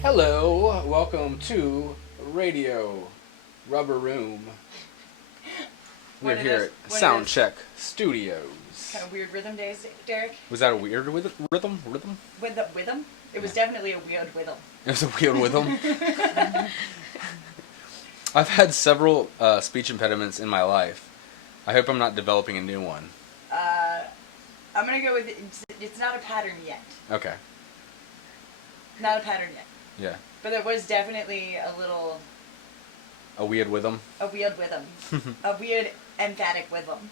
Hello, welcome to Radio Rubber Room. We're here at Soundcheck Studios. Kind of weird rhythm days, Derek. Was that a weird rhythm? With them? It was definitely a weird rhythm. It was a weird rhythm. I've had several speech impediments in my life. I hope I'm not developing a new one. I'm gonna go with it's not a pattern yet. Okay. Not a pattern yet. Yeah. But there was definitely a little... A weird rhythm? A weird rhythm. A weird emphatic rhythm.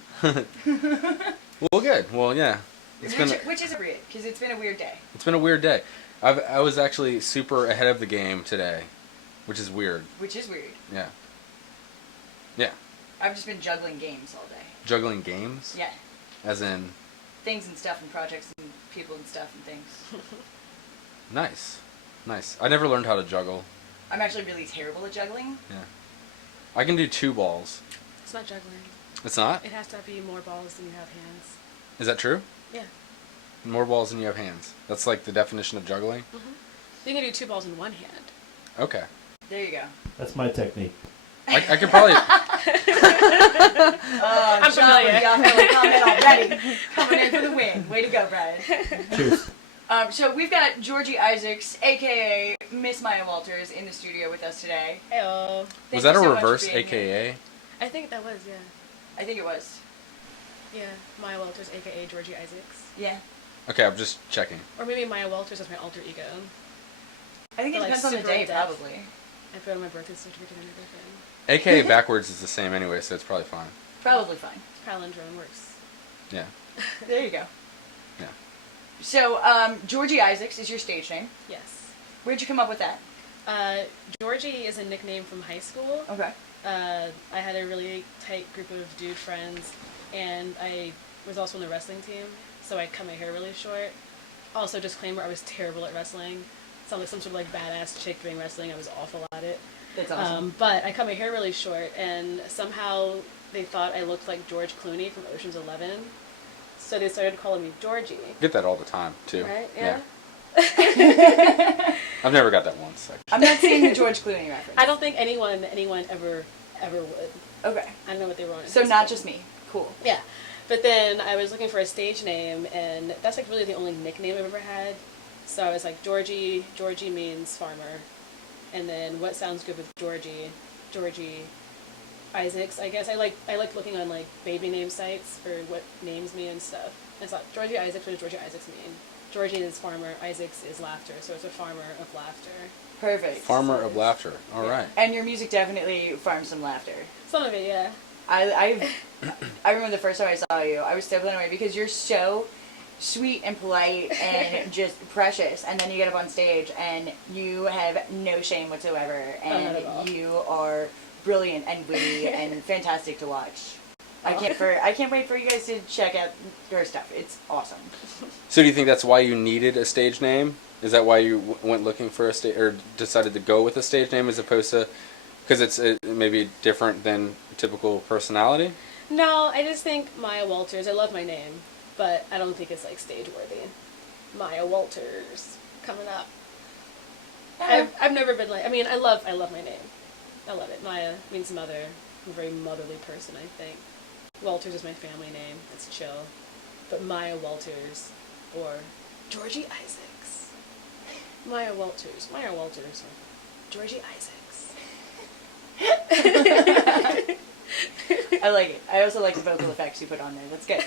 Well, good. Well, yeah. Which is weird, because it's been a weird day. It's been a weird day. I was actually super ahead of the game today, which is weird. Which is weird. Yeah. Yeah. I've just been juggling games all day. Juggling games? Yeah. As in? Things and stuff and projects and people and stuff and things. Nice. Nice. I never learned how to juggle. I'm actually really terrible at juggling. Yeah. I can do 2 balls. It's not juggling. It's not? It has to be more balls than you have hands. Is that true? Yeah. More balls than you have hands. That's like the definition of juggling? Mm-hmm. You can do 2 balls in one hand. Okay. There you go. That's my technique. I could probably... I'm familiar. Y'all have a comment already. Coming in for the win. Way to go, Brian. Cheers. So we've got Georgie Isaacs, a.k.a. Miss Maya Walters, in the studio with us today. Heyo. Was that a so much for reverse being AKA? here. I think that was, yeah. I think it was. Yeah, Maya Walters, a.k.a. Georgie Isaacs. Yeah. Okay, I'm just checking. Or maybe Maya Walters is my alter ego. I think it But, depends on the super day, in-depth. probably. I put on my birthday certificate and everything. AKA backwards is the same anyway, so it's probably fine. Probably fine. Palindrome works. Yeah. There you go. Yeah. So, Georgie Isaacs is your stage name. Yes. Where'd you come up with that? Georgie is a nickname from high school. Okay. I had a really tight group of dude friends, and I was also on the wrestling team, so I cut my hair really short. Also, disclaimer, I was terrible at wrestling. Sound like some sort of like badass chick doing wrestling. I was awful at it. That's awesome. But I cut my hair really short, and somehow they thought I looked like George Clooney from Ocean's 11. So they started calling me Georgie. Get that all the time, too. Right? Yeah. I've never got that once, actually. I'm not seeing the George Clooney reference. I don't think anyone ever would. Okay. I don't know what they were on. So not just me. Cool. Yeah. But then I was looking for a stage name, and that's like really the only nickname I've ever had. So I was like, Georgie means farmer. And then what sounds good with Georgie Isaacs, I guess. I like looking on like baby name sites for what names mean and stuff. And I thought, Georgie Isaacs, what does Georgie Isaacs mean? Georgie is farmer, Isaacs is laughter, so it's a farmer of laughter. Perfect. Farmer of laughter. All right. And your music definitely farms some laughter. Some of it, yeah. I remember the first time I saw you, I was so blown away because you're so sweet and polite and just precious, and then you get up on stage and you have no shame whatsoever, not at all. and you are brilliant and witty and fantastic to watch. I can't wait for you guys to check out your stuff. It's awesome. So do you think that's why you needed a stage name? Is that why you went looking for a stage, or decided to go with a stage name as opposed to, because it's maybe different than typical personality? No, I just think Maya Walters, I love my name, but I don't think it's like stage worthy. Maya Walters coming up. I've never been like, I mean, I love my name. I love it. Maya means mother. I'm a very motherly person, I think. Walters is my family name. It's chill. But Maya Walters or Georgie Isaacs. Maya Walters. Georgie Isaacs. I like it. I also like the vocal effects you put on there. That's good.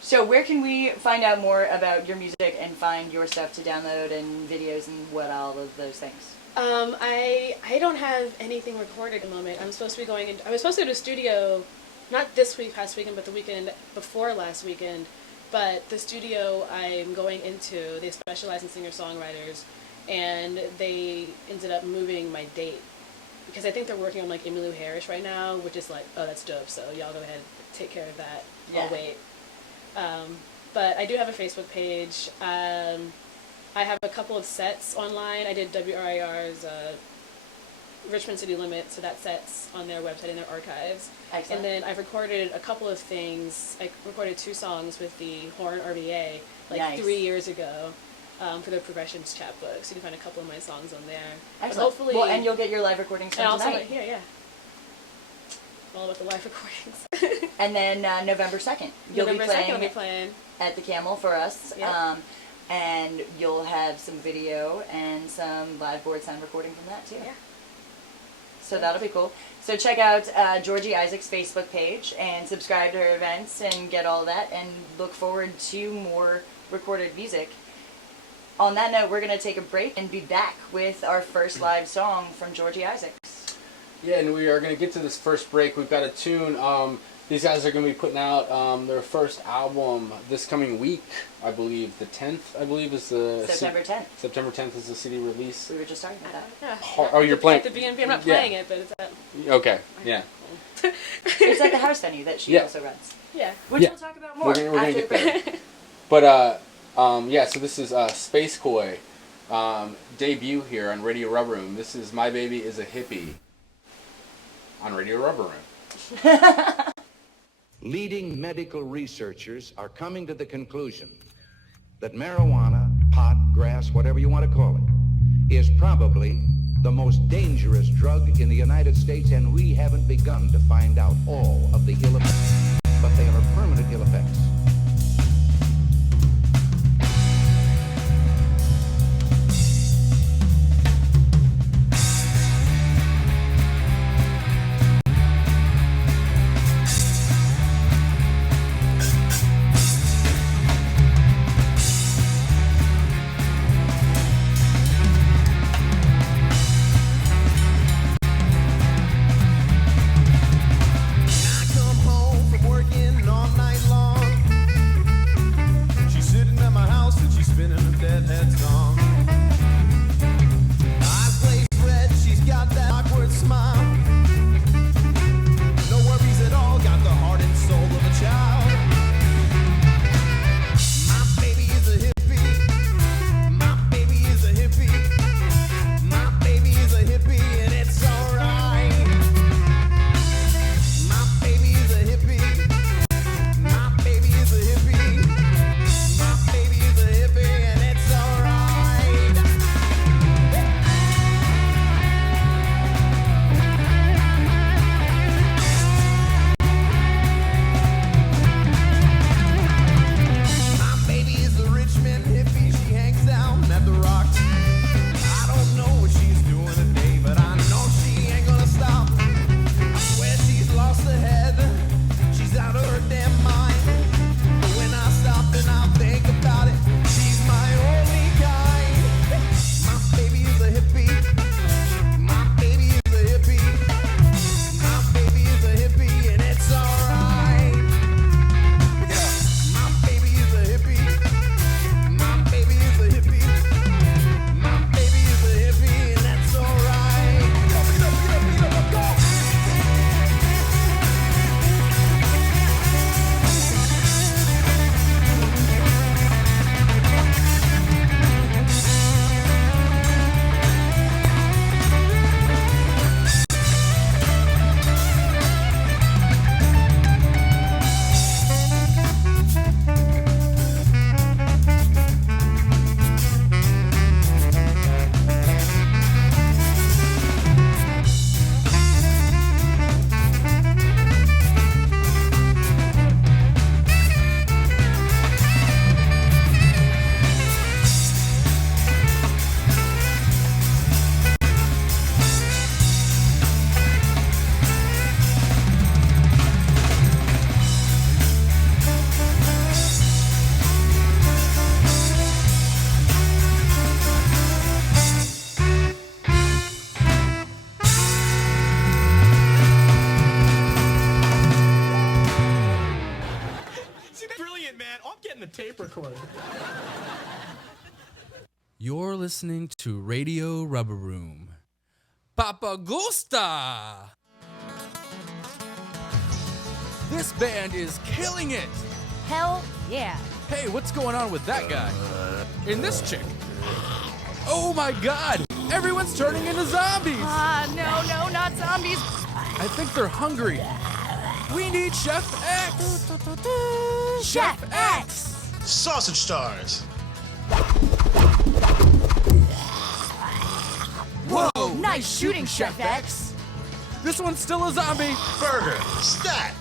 So where can we find out more about your music and find your stuff to download and videos and what all of those things? I don't have anything recorded at the moment. I was supposed to go to a studio, not this week, past weekend, but the weekend before last weekend. But the studio I'm going into, they specialize in singer-songwriters, and they ended up moving my date because I think they're working on like Emmylou Harris right now, which is like, oh, that's dope. So y'all go ahead and take care of that. Yeah. I'll wait. But I do have a Facebook page. I have a couple of sets online. I did WRIR's Richmond City Limit, so that set's on their website in their archives. Excellent. And then I've recorded a couple of things. I recorded 2 songs with the Horn RBA like Nice. 3 years ago for their Progressions chapbook. So you can find a couple of my songs on there. But Excellent. hopefully, Well, and you'll get your live recordings and from also tonight. yeah. All about the live recordings. And then November 2nd, you'll November be 2nd, playing I'll be playing. at the Camel for us. Yep. And you'll have some video and some live board sound recording from that too. Yeah. So that'll be cool. So check out Georgie Isaac's Facebook page and subscribe to her events and get all that, and look forward to more recorded music. On that note, we're going to take a break and be back with our first live song from Georgie Isaacs. Yeah, and we are going to get to this first break. We've got a tune. These guys are going to be putting out their first album this coming week, I believe. The 10th, I believe, is the... September 10th. September 10th is the CD release. We were just talking about that. Yeah. Oh, you're playing... At the BNB, I'm not Yeah. playing it, but it's at... Okay, yeah. It's at the house venue that she Yeah. also runs. Yeah. Which Yeah. we'll talk about more We're gonna after get the there. break. But, yeah, so this is Space Koi debut here on Radio Rubber Room. This is My Baby is a Hippie on Radio Rubber Room. Leading medical researchers are coming to the conclusion that marijuana, pot, grass, whatever you want to call it, is probably the most dangerous drug in the United States, and we haven't begun to find out all of the ill effects, but they are permanent ill effects. I come home from working all night long. I'm getting the tape recorder. You're listening to Radio Rubber Room. Papa Gusta! This band is killing it! Hell yeah. Hey, what's going on with that guy? And this chick? Oh my god! Everyone's turning into zombies! No, not zombies. I think they're hungry. We need Chef X! Chef X! Sausage stars. Whoa! Nice shooting, Chef X. This one's still a zombie! Burger. Stat.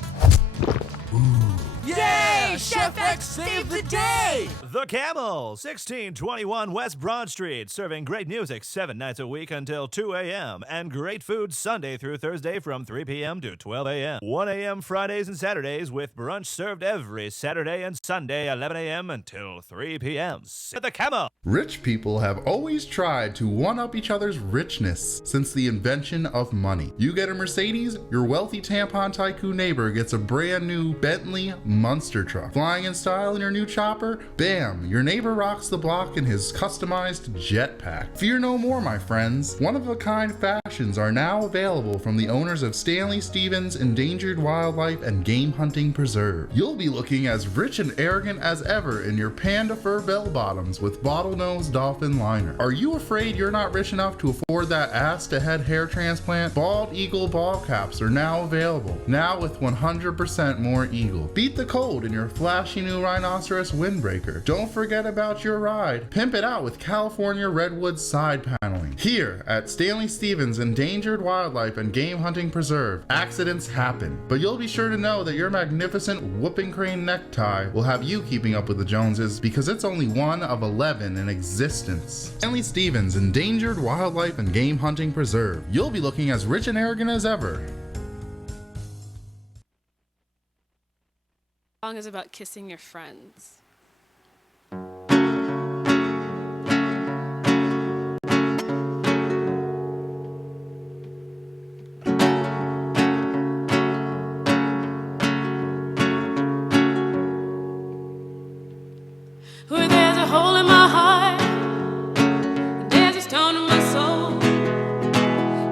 Yeah! Chef X saved the day! The Camel, 1621 West Broad Street, serving great music 7 nights a week until 2 a.m. and great food Sunday through Thursday from 3 p.m. to 12 a.m. 1 a.m. Fridays and Saturdays with brunch served every Saturday and Sunday 11 a.m. until 3 p.m. The Camel. Rich people have always tried to one-up each other's richness since the invention of money. You get a Mercedes, your wealthy tampon tycoon neighbor gets a brand new Bentley monster truck. Flying in style in your new chopper? Bam! Your neighbor rocks the block in his customized jetpack. Fear no more, my friends. One-of-a-kind fashions are now available from the owners of Stanley Stevens Endangered Wildlife and Game Hunting Preserve. You'll be looking as rich and arrogant as ever in your panda fur bell-bottoms with bottlenose dolphin liner. Are you afraid you're not rich enough to afford that ass-to-head hair transplant? Bald Eagle ball caps are now available, now with 100% more eagle. Beat the cold in your flashy new rhinoceros windbreaker. Don't forget about your ride. Pimp it out with California redwood side paneling. Here at Stanley Stevens Endangered Wildlife and Game Hunting Preserve, accidents happen, but you'll be sure to know that your magnificent whooping crane necktie will have you keeping up with the Joneses because it's only one of 11 in existence. Stanley Stevens Endangered Wildlife and Game Hunting Preserve. You'll be looking as rich and arrogant as ever. The song is about kissing your friends. Where there's a hole in my heart, and there's a stone in my soul.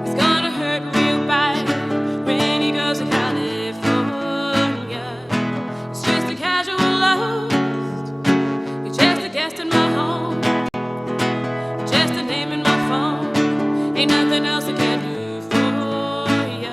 It's gonna hurt real bad when he goes to California. It's just a casual lust. You're just a guest in my home, just a name in my phone. Ain't nothing else I can do for ya.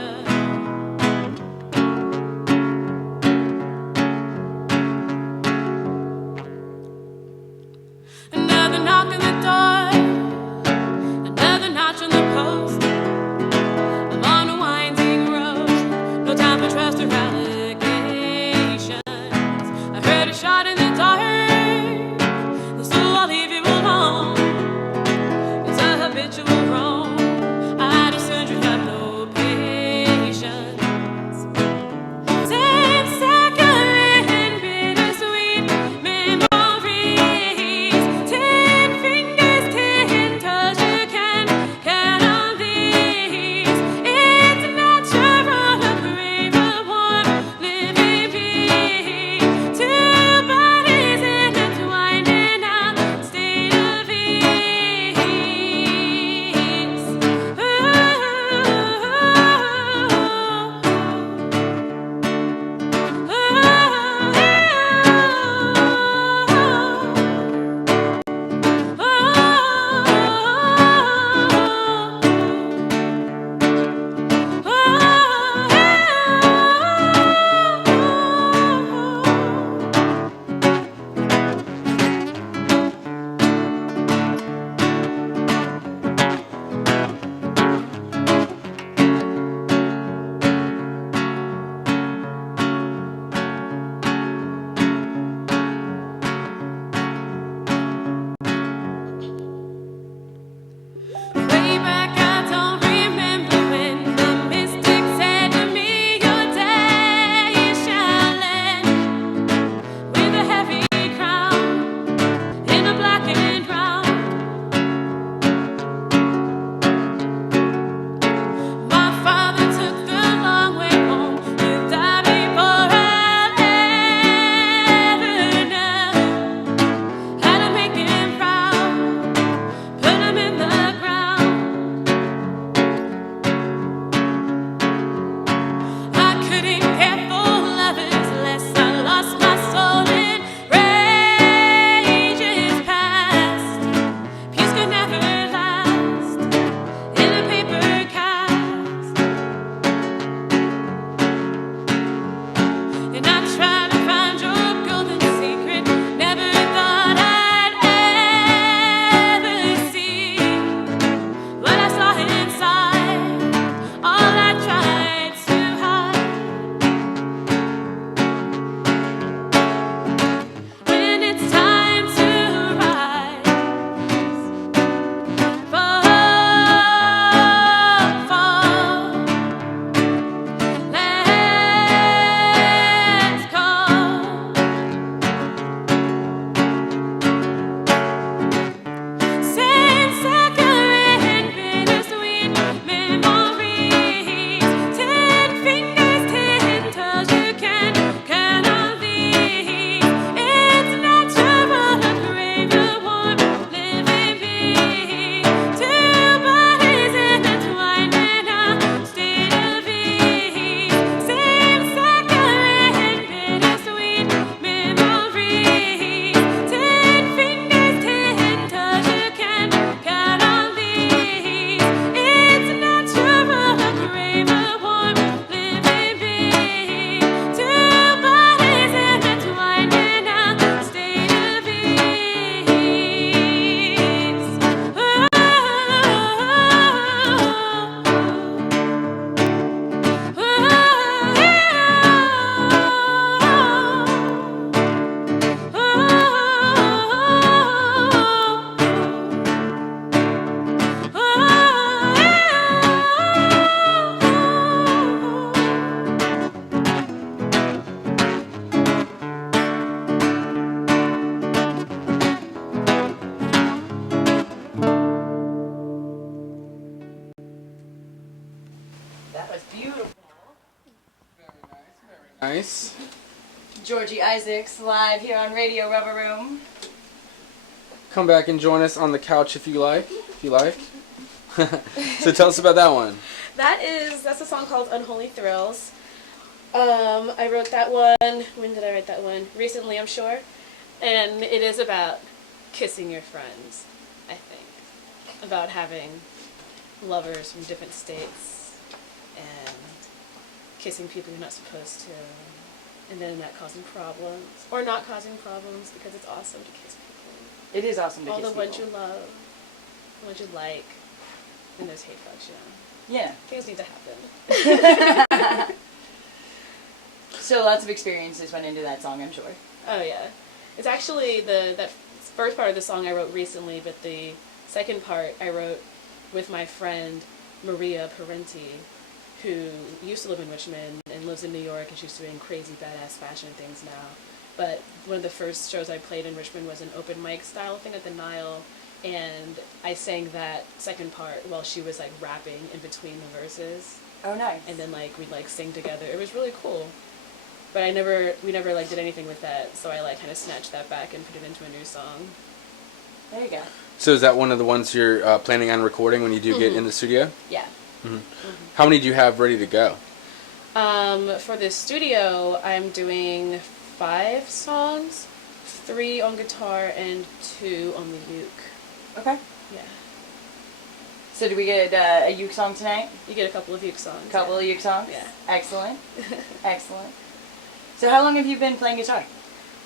Nice. Georgie Isaacs live here on Radio Rubber Room. Come back and join us on the couch if you like. So tell us about that one. That's a song called Unholy Thrills. I wrote that one, when did I write that one? Recently, I'm sure. And it is about kissing your friends, I think. About having lovers from different states and kissing people you're not supposed to. And then not causing problems. Or not causing problems, because it's awesome to kiss people. It is awesome to All kiss the people. ones you love, the ones you like, and there's hate fucks, Yeah. Things need to happen. So lots of experiences went into that song, I'm sure. Oh yeah, it's actually that first part of the song I wrote recently, but the second part I wrote with my friend Maria Parenti, who used to live in Richmond and lives in New York, and she's doing crazy badass fashion things now. But one of the first shows I played in Richmond was an open mic style thing at the Nile, and I sang that second part while she was like rapping in between the verses. Oh, nice. And then like we'd like sing together. It was really cool. But we never like did anything with that, so I like kind of snatched that back and put it into a new song. There you go. So is that one of the ones you're planning on recording when you do get in the studio? Yeah. How many do you have ready to go? For the studio, I'm doing 5 songs, 3 on guitar and 2 on the uke. Okay. Yeah. So do we get a uke song tonight? You get a couple of uke songs. A couple of uke songs? Yeah. Excellent. Excellent. So how long have you been playing guitar?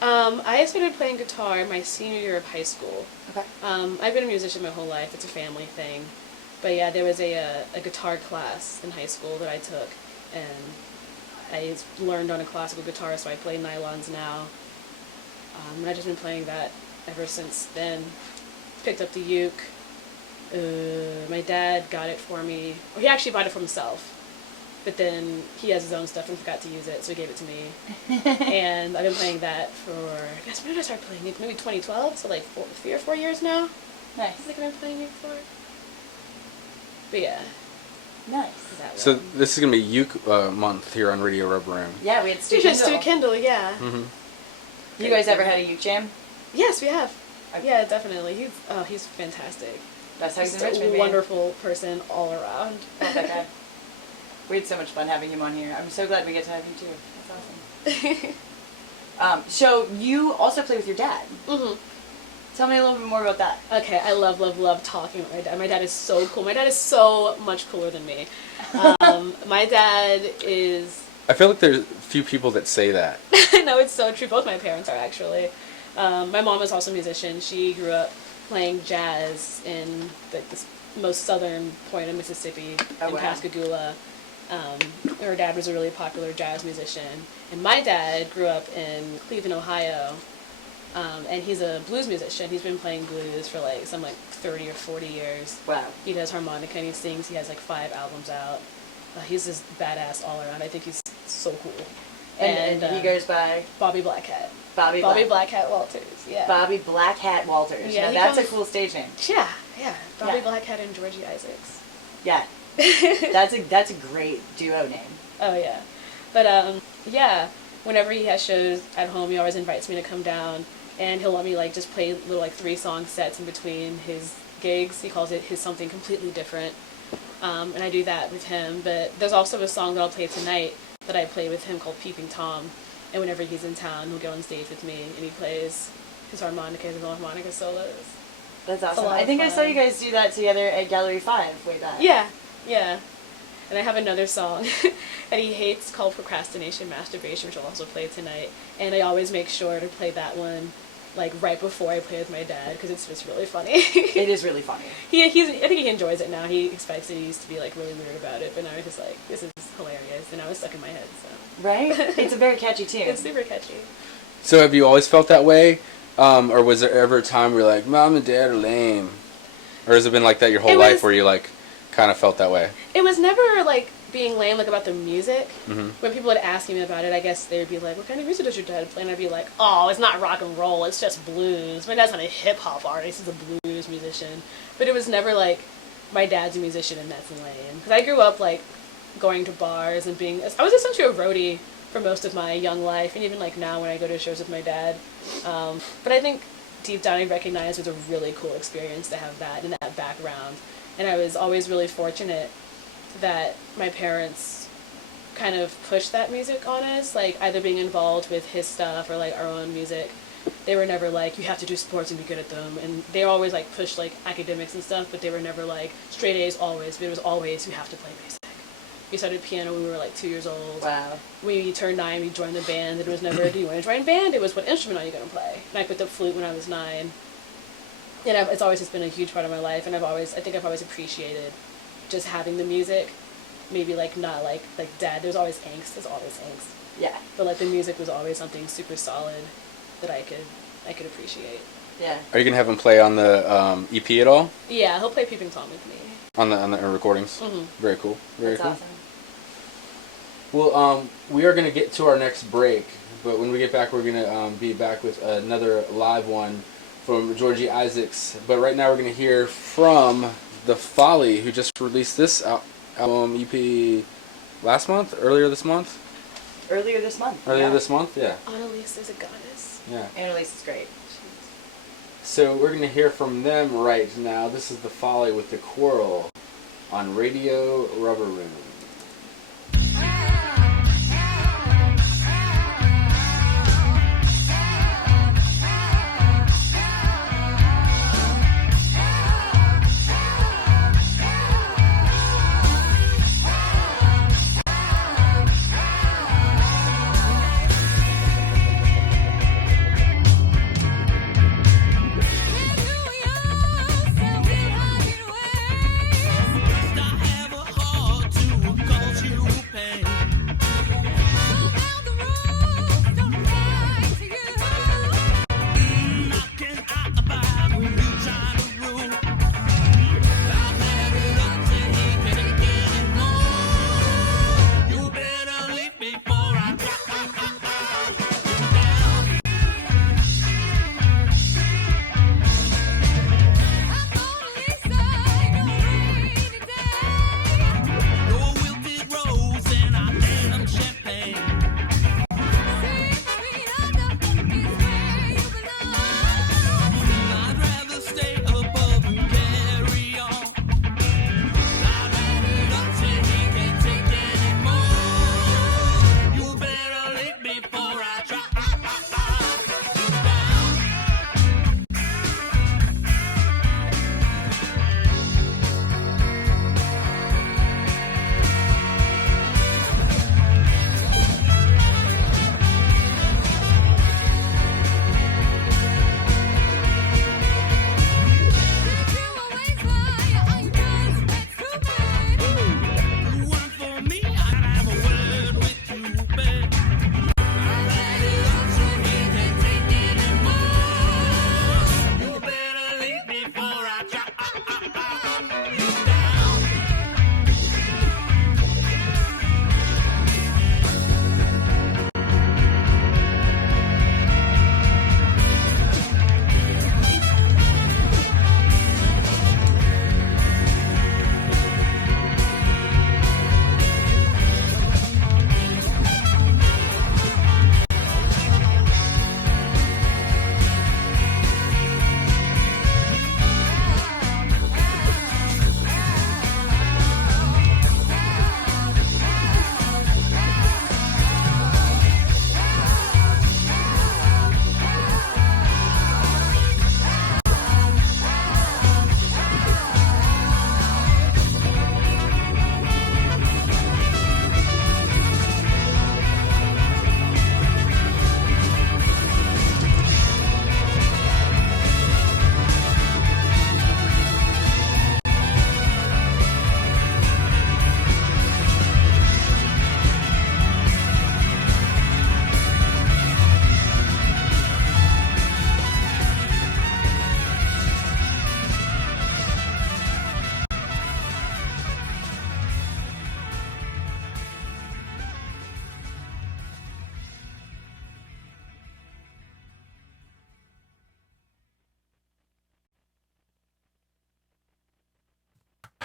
I started playing guitar my senior year of high school. Okay. I've been a musician my whole life. It's a family thing. But yeah, there was a guitar class in high school that I took, and I learned on a classical guitar, so I play nylons now. And I've just been playing that ever since then. Picked up the uke. My dad got it for me. Well, he actually bought it for himself. But then he has his own stuff and forgot to use it, so he gave it to me. And I've been playing that for, I guess, when did I start playing it? Maybe 2012, so like 3 or 4 years now. Nice. I think I've been playing it for. But yeah. Nice. So this is going to be uke month here on Radio Rubber Room. Yeah, we had Stu Stu Kindle. Kindle, yeah. You guys ever had a uke jam? Yes, we have. Yeah, definitely. He's fantastic. That's how he's Just in Richmond, a man. wonderful person all around. Oh, that guy. We had so much fun having him on here. I'm so glad we get to have him too. That's awesome. So you also play with your dad. Mm-hmm. Tell me a little bit more about that. Okay, I love talking with my dad. My dad is so cool. My dad is so much cooler than me. My dad is... I feel like there's a few people that say that. I know, it's so true. Both my parents are, actually. My mom is also a musician. She grew up playing jazz in the most southern point of Mississippi, in Pascagoula. Her dad was a really popular jazz musician. And my dad grew up in Cleveland, Ohio. And he's a blues musician. He's been playing blues for like 30 or 40 years. Wow. He does harmonica and he sings. He has like 5 albums out. He's just badass all around. I think he's so cool. And he goes by? Bobby Blackhat. Bobby Blackhat Walters, yeah. Bobby Blackhat Walters. Yeah, now that's a cool stage name. Yeah. Bobby Blackhat and Georgie Isaacs. Yeah. That's a great duo name. Oh yeah. But yeah, whenever he has shows at home, he always invites me to come down, and he'll let me like just play little 3-song sets in between his gigs. He calls it his something completely different. And I do that with him. But there's also a song that I'll play tonight that I play with him called Peeping Tom. And whenever he's in town, he'll go on stage with me and he plays his harmonica solos. That's awesome. I think I saw you guys do that together at Gallery 5 way back. Yeah. And I have another song that he hates called Procrastination Masturbation, which I'll also play tonight. And I always make sure to play that one like right before I play with my dad, because it's just really funny. It is really funny. I think he enjoys it now. He expects it. He used to be like really weird about it, but now he's just like, this is hilarious, and now it's stuck in my head. So. Right? It's a very catchy tune. It's super catchy. So have you always felt that way? Or was there ever a time where you're like, Mom and Dad are lame? Or has it been like that your whole life where you like kind of felt that way? It was never like being lame like about the music. Mm-hmm. When people would ask me about it, I guess they would be like, what kind of music does your dad play? And I'd be like, oh, it's not rock and roll, it's just blues. My dad's not a hip-hop artist, he's a blues musician. But it was never like, my dad's a musician and that's lame. Because I grew up like going to bars and I was essentially a roadie for most of my young life, and even like now when I go to shows with my dad. But I think deep down I recognize it was a really cool experience to have that in that background. And I was always really fortunate that my parents kind of pushed that music on us, like either being involved with his stuff or like our own music. They were never like, you have to do sports and be good at them. And they always like pushed like academics and stuff, but they were never like straight A's always, but it was always, you have to play basic. We started piano when we were like 2 years old. Wow. When we turned 9, we joined the band. It was never, do you want to join a band? It was, what instrument are you going to play? And I picked up flute when I was 9. And it's always just been a huge part of my life. And I think I've always appreciated just having the music. Maybe like not like dad. There's always angst. There's always angst. Yeah. But like the music was always something super solid that I could appreciate. Yeah. Are you gonna have him play on the EP at all? Yeah, he'll play Peeping Tom with me. On the recordings. Mm-hmm. Very cool. Very That's cool. awesome. Well, we are going to get to our next break, but when we get back, we're going to be back with another live one from Georgie Isaacs. But right now, we're going to hear from The Folly, who just released this album EP earlier this month. Earlier this month. Yeah. Annalise is a goddess. Yeah. Annalise is great. So we're going to hear from them right now. This is The Folly with The Quarrel on Radio Rubber Room.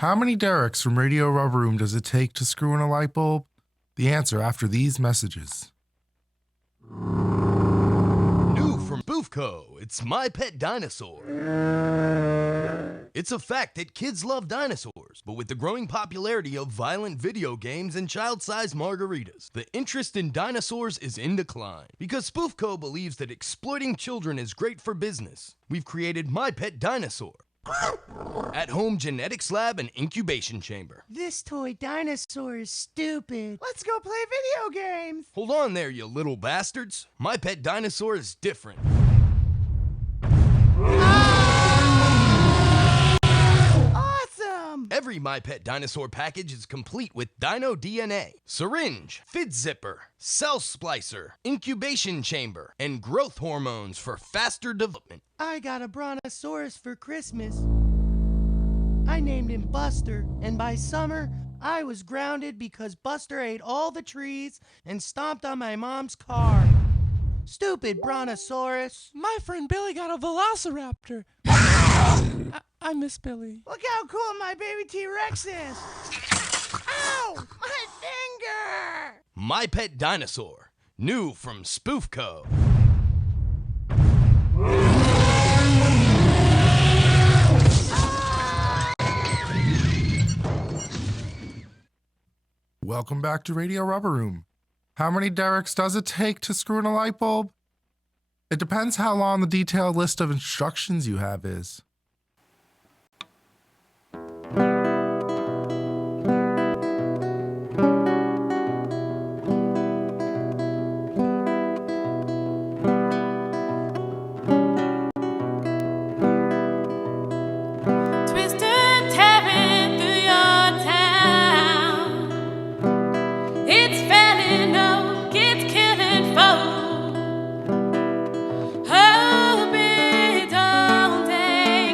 How many Derricks from Radio Rubber Room does it take to screw in a light bulb? The answer after these messages. Spoofco, it's my pet dinosaur. It's a fact that kids love dinosaurs, but with the growing popularity of violent video games and child-sized margaritas, the interest in dinosaurs is in decline. Because Spoofco believes that exploiting children is great for business, we've created My Pet Dinosaur. At-home genetics lab and incubation chamber. This toy dinosaur is stupid. Let's go play video games. Hold on there, you little bastards. My Pet Dinosaur is different. Awesome! Every My Pet Dinosaur package is complete with Dino DNA, syringe, fit zipper, cell splicer, incubation chamber, and growth hormones for faster development. I got a brontosaurus for Christmas. I named him Buster, and by summer, I was grounded because Buster ate all the trees and stomped on my mom's car. Stupid brontosaurus. My friend Billy got a velociraptor. I miss Billy. Look how cool my baby T-Rex is. Ow! My finger! My Pet Dinosaur, new from Spoofco. Welcome back to Radio Rubber Room. How many derricks does it take to screw in a light bulb? It depends how long the detailed list of instructions you have is. Oh, big don't take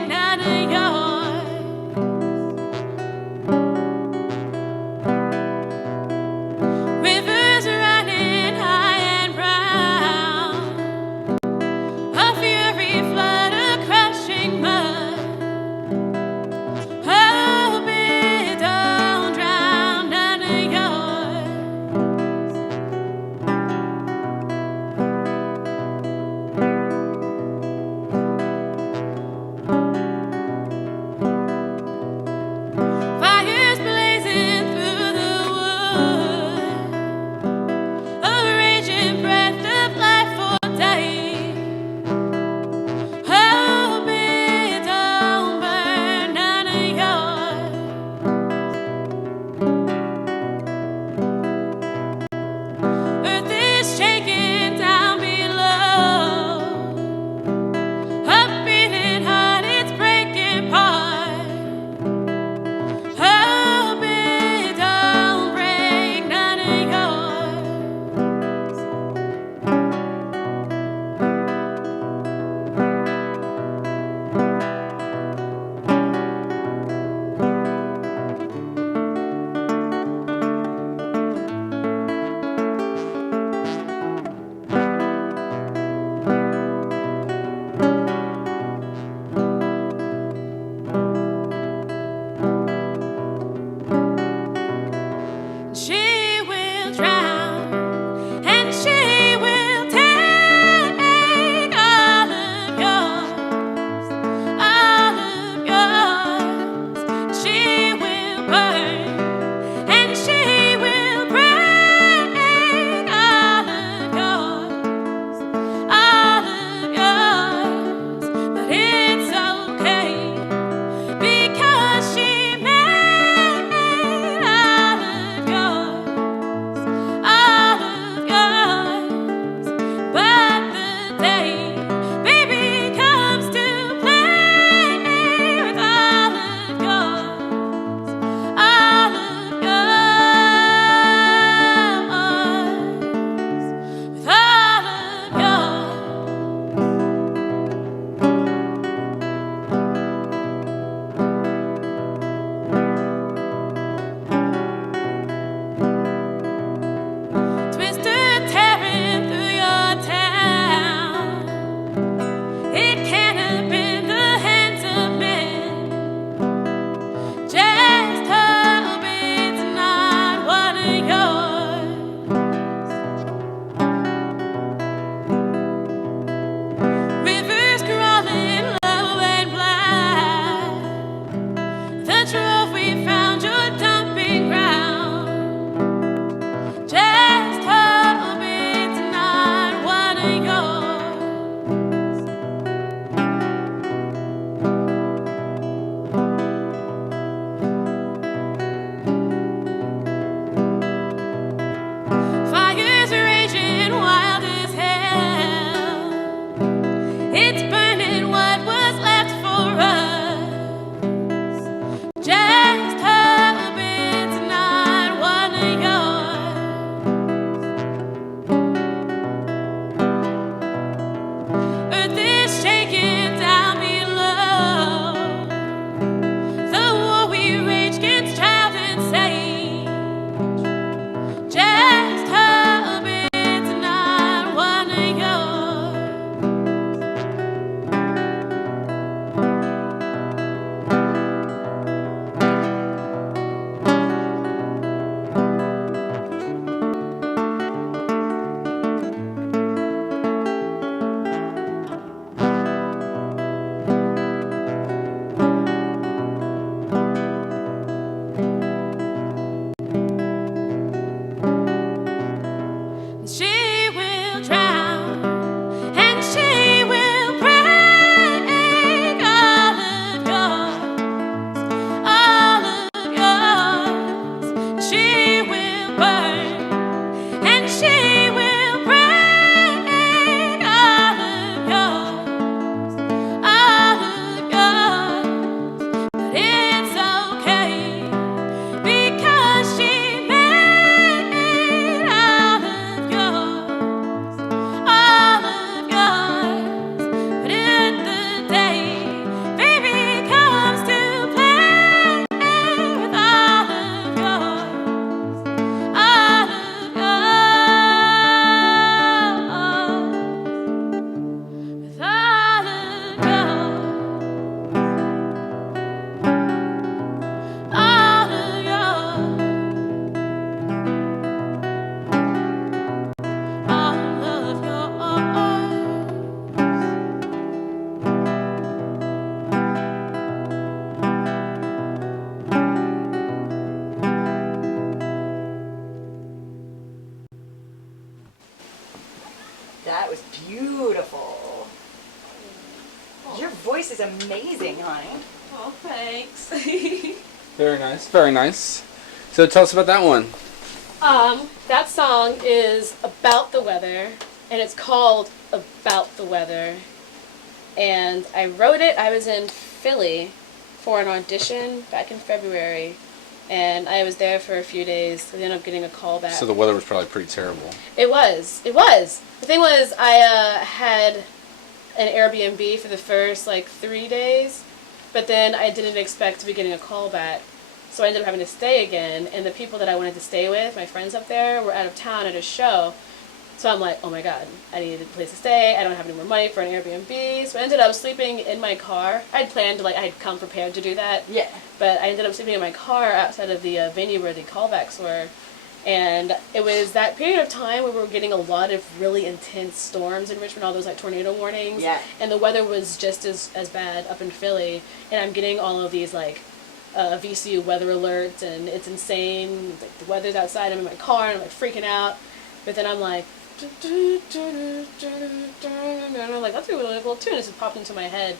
of yours. Fire's raging wild as hell. It's burning what was left for us. Just hoping tonight one of yours. Earth is shaking down below. The war we rage against child insane. Just hoping tonight one of yours. She will drown and she will break all of yours. She will burn and she will break all of yours. But it's okay because she made all of yours, all of yours. But in the day, baby comes to play with all of yours, all of yours, with all of yours, all of yours. All of That was beautiful. Your voice is amazing, honey. Oh, thanks. Very nice. Very nice. So tell us about that one. That song is about the weather, and it's called About the Weather. And I wrote it, I was in Philly for an audition back in February, and I was there for a few days. I ended up getting a call back. So the weather was probably pretty terrible. It was. The thing was, I had an Airbnb for the first, 3 days, but then I didn't expect to be getting a call back. So I ended up having to stay again, and the people that I wanted to stay with, my friends up there, were out of town at a show. So I'm like, oh my god, I need a place to stay, I don't have any more money for an Airbnb. So I ended up sleeping in my car. I'd planned to, I had come prepared to do that. Yeah. But I ended up sleeping in my car outside of the venue where the callbacks were. And it was that period of time where we were getting a lot of really intense storms in Richmond, all those tornado warnings. Yeah. And the weather was just as bad up in Philly. And I'm getting all of these VCU weather alerts, and it's insane. The weather's outside, I'm in my car, and I'm freaking out. But then I'm like, and I'm like, that's a really cool tune. It just popped into my head.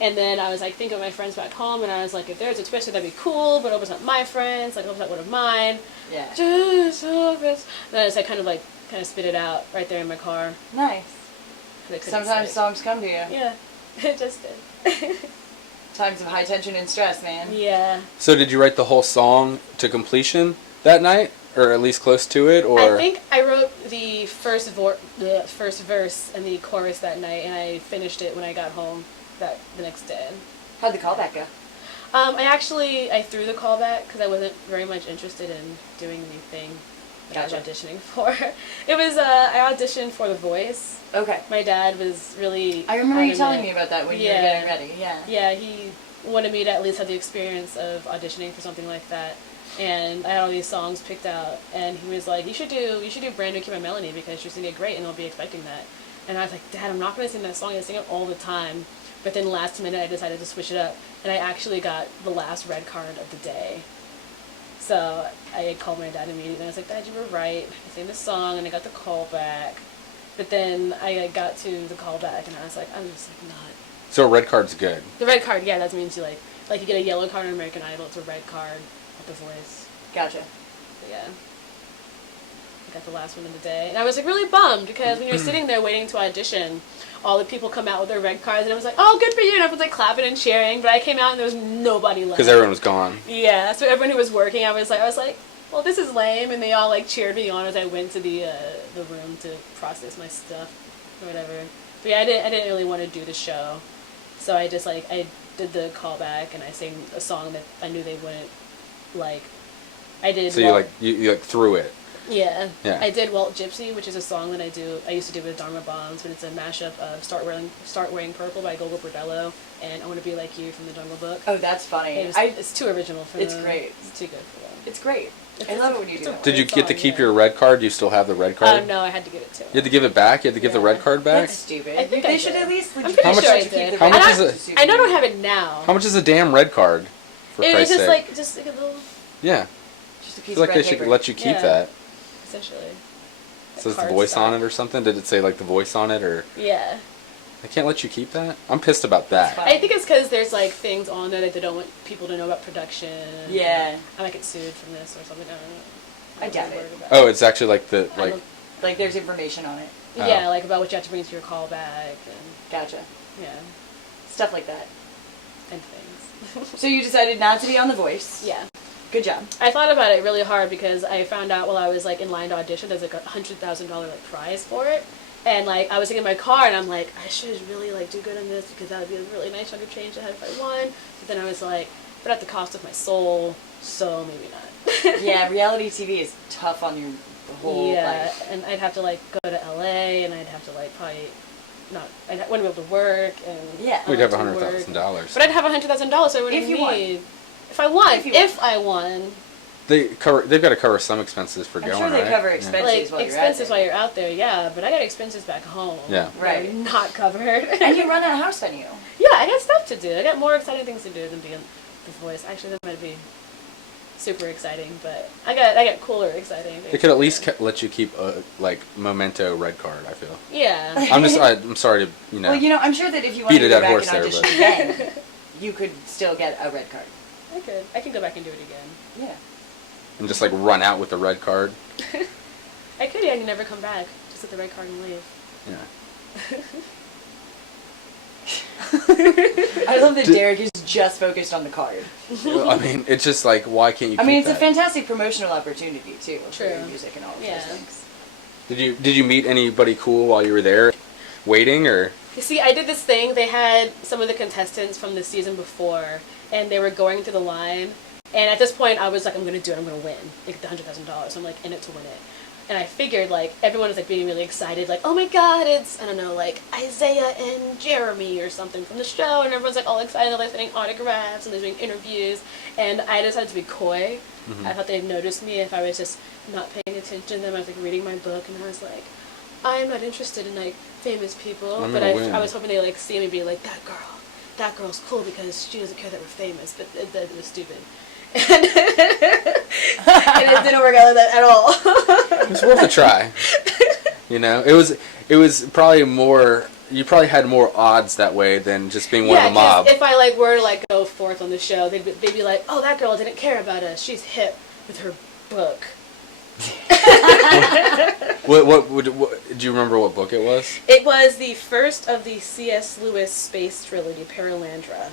And then I was thinking of my friends back home, and I was like, if there's a twister, that'd be cool, but I hope it's not my friends, I hope it's not one of mine. Yeah. Just hope it's... And then I just kind of spit it out right there in my car. Nice. Sometimes songs come to you. Yeah, it just did. Times of high tension and stress, man. Yeah. So did you write the whole song to completion that night, or at least close to it, or? I think I wrote the first verse and the chorus that night, and I finished it when I got home the next day. How'd the callback go? I threw the callback because I wasn't very much interested in doing anything that I was auditioning for. It was I auditioned for The Voice. Okay. My dad was really. I remember you telling me about that when you were getting ready. Yeah. Yeah, he wanted me to at least have the experience of auditioning for something like that. And I had all these songs picked out, and he was like, "You should do Brand New Keep My Melody because you're singing it great, and they'll be expecting that." And I was like, "Dad, I'm not going to sing that song. I sing it all the time." But then last minute, I decided to switch it up, and I actually got the last red card of the day. So I called my dad immediately, and I was like, "Dad, you were right. I sang this song, and I got the call back." But then I got to the callback, and I was like, I'm just like not. So a red card's good. The red card, yeah, that means you like you get a yellow card on American Idol. It's a red card at The Voice. Gotcha. But yeah. I got the last one of the day, and I was like really bummed because when you're sitting there waiting to audition, all the people come out with their red cards, and I was like, "Oh, good for you!" And everyone's like clapping and cheering. But I came out and there was nobody left Because everyone was gone. Yeah, so everyone who was working, I was like, "Well, this is lame," and they all like cheered me on as I went to the room to process my stuff or whatever. But yeah, I didn't really want to do the show, so I just like I did the callback and I sang a song that I knew they wouldn't like. I did. So you like threw it. Yeah. Yeah. I did Walt Gypsy, which is a song that I used to do with Dharma Bombs, but it's a mashup of Start Wearing Purple by Gogo Bordello and I Want to Be Like You from the Jungle Book. Oh, that's funny. It's too original for them. It's great. It's too good for them. It's great. I love it when you do that. Did you get to keep your red card? Do you still have the red card? No, I had to give it to him. You had to give it back? You had to give the red card back? That's stupid. I think they I should did. at least. I'm pretty sure I did. How much is it? I know I don't have it now. How much is a damn red card? For It was Christ's sake? just like a little. Yeah. Just a I piece feel like of they red should paper. let you keep that. Essentially. So is the voice on it or something? Did it say like the voice on it or? Yeah. They can't let you keep that? I'm pissed about that. I think it's because there's like things on there that they don't want people to know about production. Yeah. I might get sued from this or something. I don't know. I doubt it. Oh, it's actually like the like there's information on it. Yeah, like about what you have to bring to your callback and Gotcha. yeah, Stuff like that. and things. So you decided not to be on The Voice. Yeah. Good job. I thought about it really hard because I found out while I was like in line to audition, there's like $100,000 like prize for it, and like I was in my car and I'm like, I should really like do good on this because that would be a really nice chunk of change to have if I won. But then I was like, but at the cost of my soul, so maybe not. Yeah, reality TV is tough on your whole life. And I'd have to like go to LA and I'd have to like probably not. I wouldn't be able to work and yeah. We'd have $100,000. But I'd have $100,000, so I wouldn't If you need. won. If I won. If I won. They've got to cover some expenses for going, sure they right? cover expenses Like expenses while you're out there, yeah. But I got expenses back home. Yeah. Right. That are not covered. And you run a house venue. Yeah, I got stuff to do. I got more exciting things to do than being The Voice. Actually, that might be super exciting, but I got cooler exciting things. They could at least let you keep a like memento red card. I feel. Yeah. I'm sorry to Well, I'm sure that if you wanted beat to a go dead back horse and there, audition but again, you could still get a red card. I could go back and do it again. Yeah. and just like run out with the red card. I could, yeah, and never come back. Just get the red card and leave. Yeah. I love that Derek is just focused on the card. I mean, it's just like, why can't you? I mean, keep it's a that? fantastic promotional opportunity too for your music and all of those things. Did you meet anybody cool while you were there, waiting or? You see, I did this thing. They had some of the contestants from the season before, and they were going through the line. And at this point, I was like, I'm going to do it. I'm going to win. Like, the $100,000. I'm, like, in it to win it. And I figured, like, everyone was, like, being really excited. Like, oh, my God, it's, I don't know, like, Isaiah and Jeremy or something from the show. And everyone's, like, all excited. They're, like, sending autographs and they're doing interviews. And I decided to be coy. Mm-hmm. I thought they'd notice me if I was just not paying attention to them. I was, like, reading my book. And I was, like, I'm not interested in, like, famous people. I'm But gonna win. I was hoping they'd, like, see me and be like, that girl's cool because she doesn't care that we're famous. But it was stupid. And it didn't work out like that at all. It's worth a try. You know, it was probably more. You probably had more odds that way than just being one of the mob. If I like were to like go forth on the show, they'd be like, "Oh, that girl didn't care about us. She's hip with her book." What do you remember what book it was? It was the first of the C.S. Lewis space trilogy, Paralandra,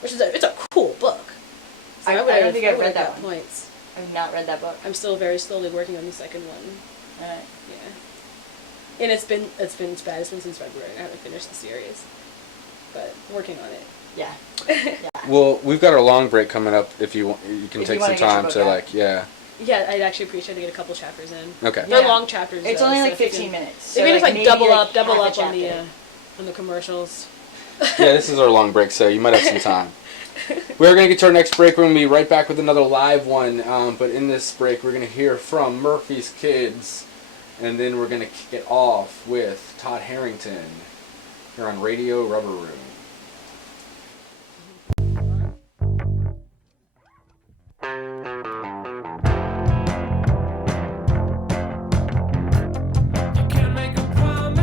which is it's a cool book. So I don't think I've read that one. Points. I've not read that book. I'm still very slowly working on the second one. Alright. Yeah. And it's bad. It's been since February. I haven't finished the series, but working on it. Yeah. Well, we've got our long break coming up. If you want, you can If take you some wanna get your time book to out. like, yeah. Yeah, I'd actually appreciate to get a couple chapters in. Okay. They're long chapters. It's though, only so like if you 15 can- minutes. So Maybe just like maybe double like up half a on the commercials. Yeah, this is our long break, so you might have some time. We're going to get to our next break. We're going to be right back with another live one. But in this break, we're going to hear from Murphy's Kids. And then we're going to kick it off with Todd Harrington here on Radio Rubber Room. You can make a promise.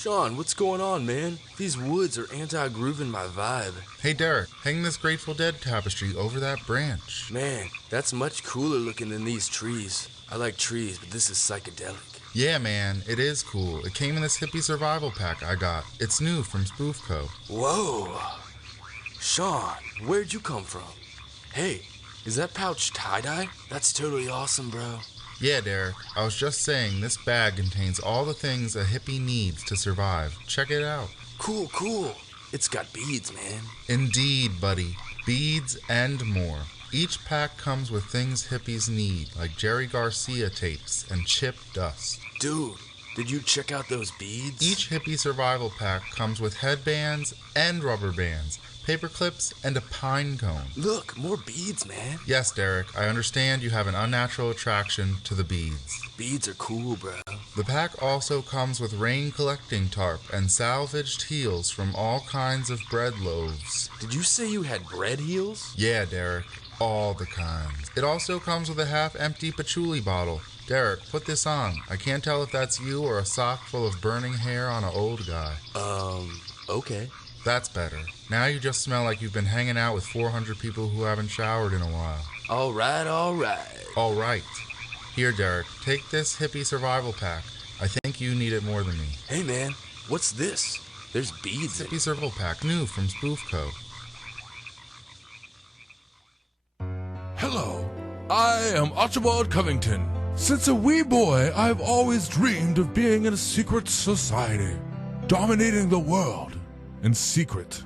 Sean, what's going on, man? These woods are anti-grooving my vibe. Hey Derek, hang this Grateful Dead tapestry over that branch. Man, that's much cooler looking than these trees. I like trees, but this is psychedelic. Yeah man, it is cool. It came in this hippie survival pack I got. It's new from Spoof Co. Whoa! Sean, where'd you come from? Hey, is that pouch tie-dye? That's totally awesome, bro. Yeah, Derek, I was just saying this bag contains all the things a hippie needs to survive. Check it out. Cool, cool. It's got beads, man. Indeed, buddy. Beads and more. Each pack comes with things hippies need, like Jerry Garcia tapes and chip dust. Dude, did you check out those beads? Each hippie survival pack comes with headbands and rubber bands, paper clips, and a pine cone. Look, more beads, man. Yes, Derek, I understand you have an unnatural attraction to the beads. Beads are cool, bro. The pack also comes with rain collecting tarp and salvaged heels from all kinds of bread loaves. Did you say you had bread heels? Yeah, Derek, all the kinds. It also comes with a half-empty patchouli bottle. Derek, put this on. I can't tell if that's you or a sock full of burning hair on an old guy. Okay. That's better. Now you just smell like you've been hanging out with 400 people who haven't showered in a while. All right. All right. Here, Derek, take this hippie survival pack. I think you need it more than me. Hey, man, what's this? There's beads in it. Hippie survival pack, new from Spoof Co. Hello, I am Archibald Covington. Since a wee boy, I've always dreamed of being in a secret society, dominating the world in secret.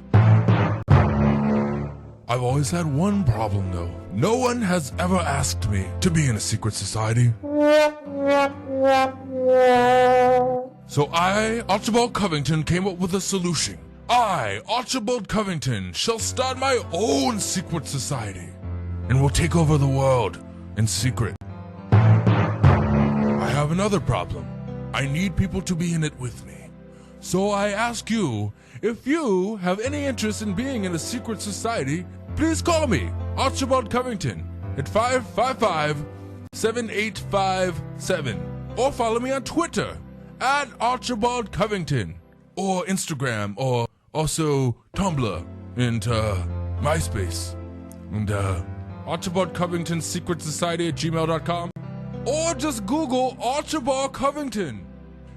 I've always had one problem, though. No one has ever asked me to be in a secret society. So I, Archibald Covington, came up with a solution. I, Archibald Covington, shall start my own secret society and will take over the world in secret. I have another problem. I need people to be in it with me. So I ask you, if you have any interest in being in a secret society, please call me, Archibald Covington, at 555-7857, or follow me on Twitter, at Archibald Covington, or Instagram, or also Tumblr, and MySpace, and Archibald Covington Secret Society at gmail.com, or just Google Archibald Covington.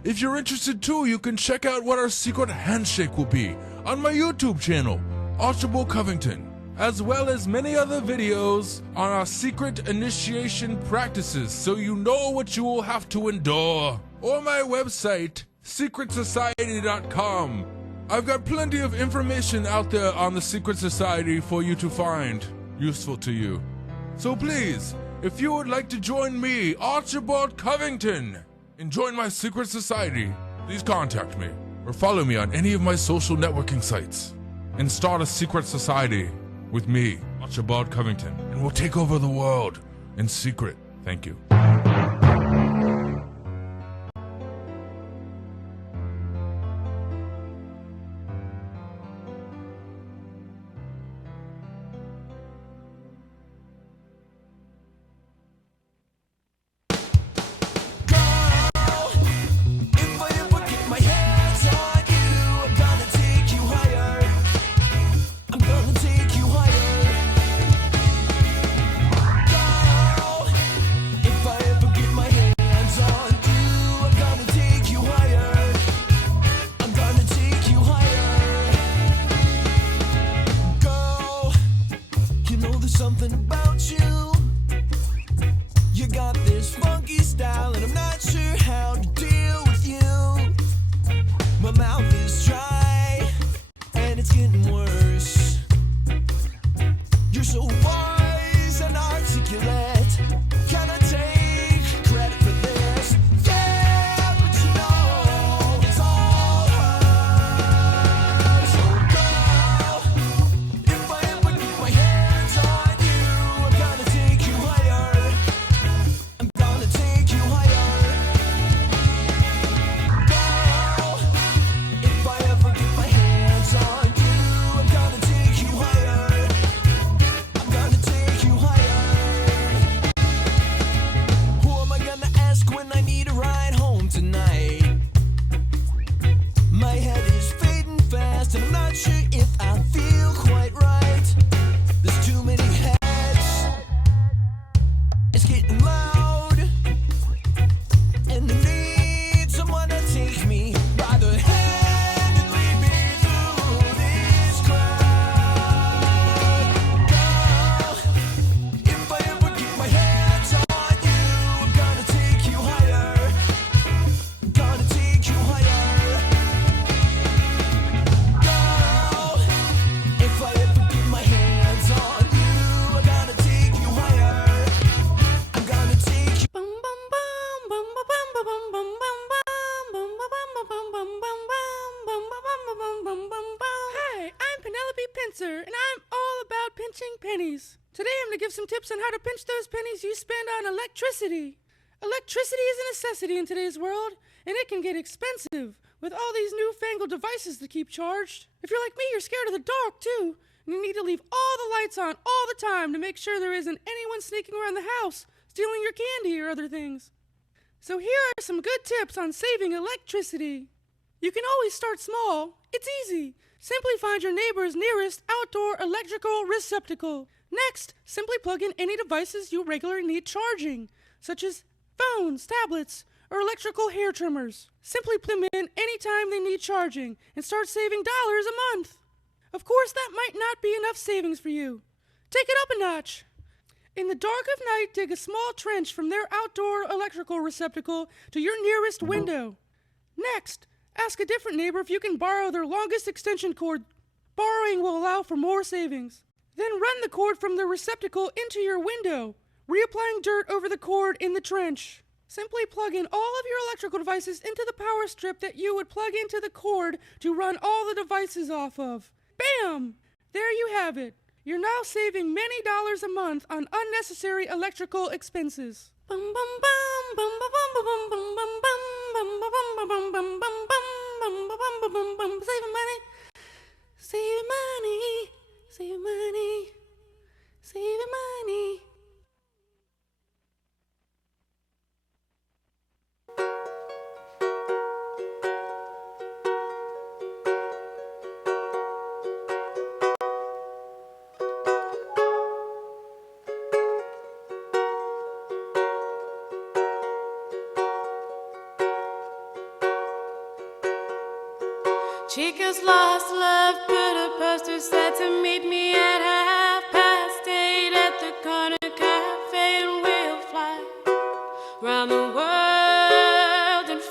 If you're interested too, you can check out what our secret handshake will be on my YouTube channel, Archibald Covington, as well as many other videos on our secret initiation practices so you know what you will have to endure. or my website, secretsociety.com. I've got plenty of information out there on the Secret Society for you to find useful to you. So please, if you would like to join me, Archibald Covington, and join my secret society, please contact me or follow me on any of my social networking sites and start a secret society with me, Archibald Covington, and we'll take over the world in secret. Thank you. Something about you. You got this funky style, and I'm not sure how to deal with you. My mouth is dry, and it's getting worse. You're so wise and articulate. Can I take credit for this? Yeah, but you know it's all hers. So girl, if I ever get my hands on you, I'm gonna take you higher. I'm gonna take you higher. Girl, if I ever get my hands on you, I'm gonna take you higher. I'm gonna take you higher. Who am I gonna ask when I need a ride home tonight? My head is fading fast, and I'm not sure if I feel quite right. There's too many heads. It's getting loud, and I need someone to take me by the hand and lead me through this crowd. Girl, if I ever get my hands on you, I'm gonna take you higher. I'm gonna take you higher. Girl, if I ever get my hands on you, I'm gonna take you higher. I'm gonna take you. Hi, I'm Penelope Pincer, and I'm all about pinching pennies. Today I'm going to give some tips on how to pinch those pennies you spend on electricity. Electricity is a necessity in today's world, and it can get expensive with all these newfangled devices that keep charged. If you're like me, you're scared of the dark too, and you need to leave all the lights on all the time to make sure there isn't anyone sneaking around the house, stealing your candy or other things. So here are some good tips on saving electricity. You can always start small. It's easy. Simply find your neighbor's nearest outdoor electrical receptacle. Next, simply plug in any devices you regularly need charging, such as phones, tablets, or electrical hair trimmers. Simply plug them in anytime they need charging and start saving dollars a month. Of course, that might not be enough savings for you. Take it up a notch. In the dark of night, dig a small trench from their outdoor electrical receptacle to your nearest window. Next, ask a different neighbor if you can borrow their longest extension cord. Borrowing will allow for more savings. Then run the cord from the receptacle into your window, reapplying dirt over the cord in the trench. Simply plug in all of your electrical devices into the power strip that you would plug into the cord to run all the devices off of. Bam! There you have it. You're now saving many dollars a month on unnecessary electrical expenses. Bum bum bum bum bum bum bum bum bum bum bum bum bum bum bum bum bum bum. Saving money, saving money, saving money, saving money. Chica's lost love put a poster set to meet me at 8:30 at the corner cafe, and we'll fly round the world and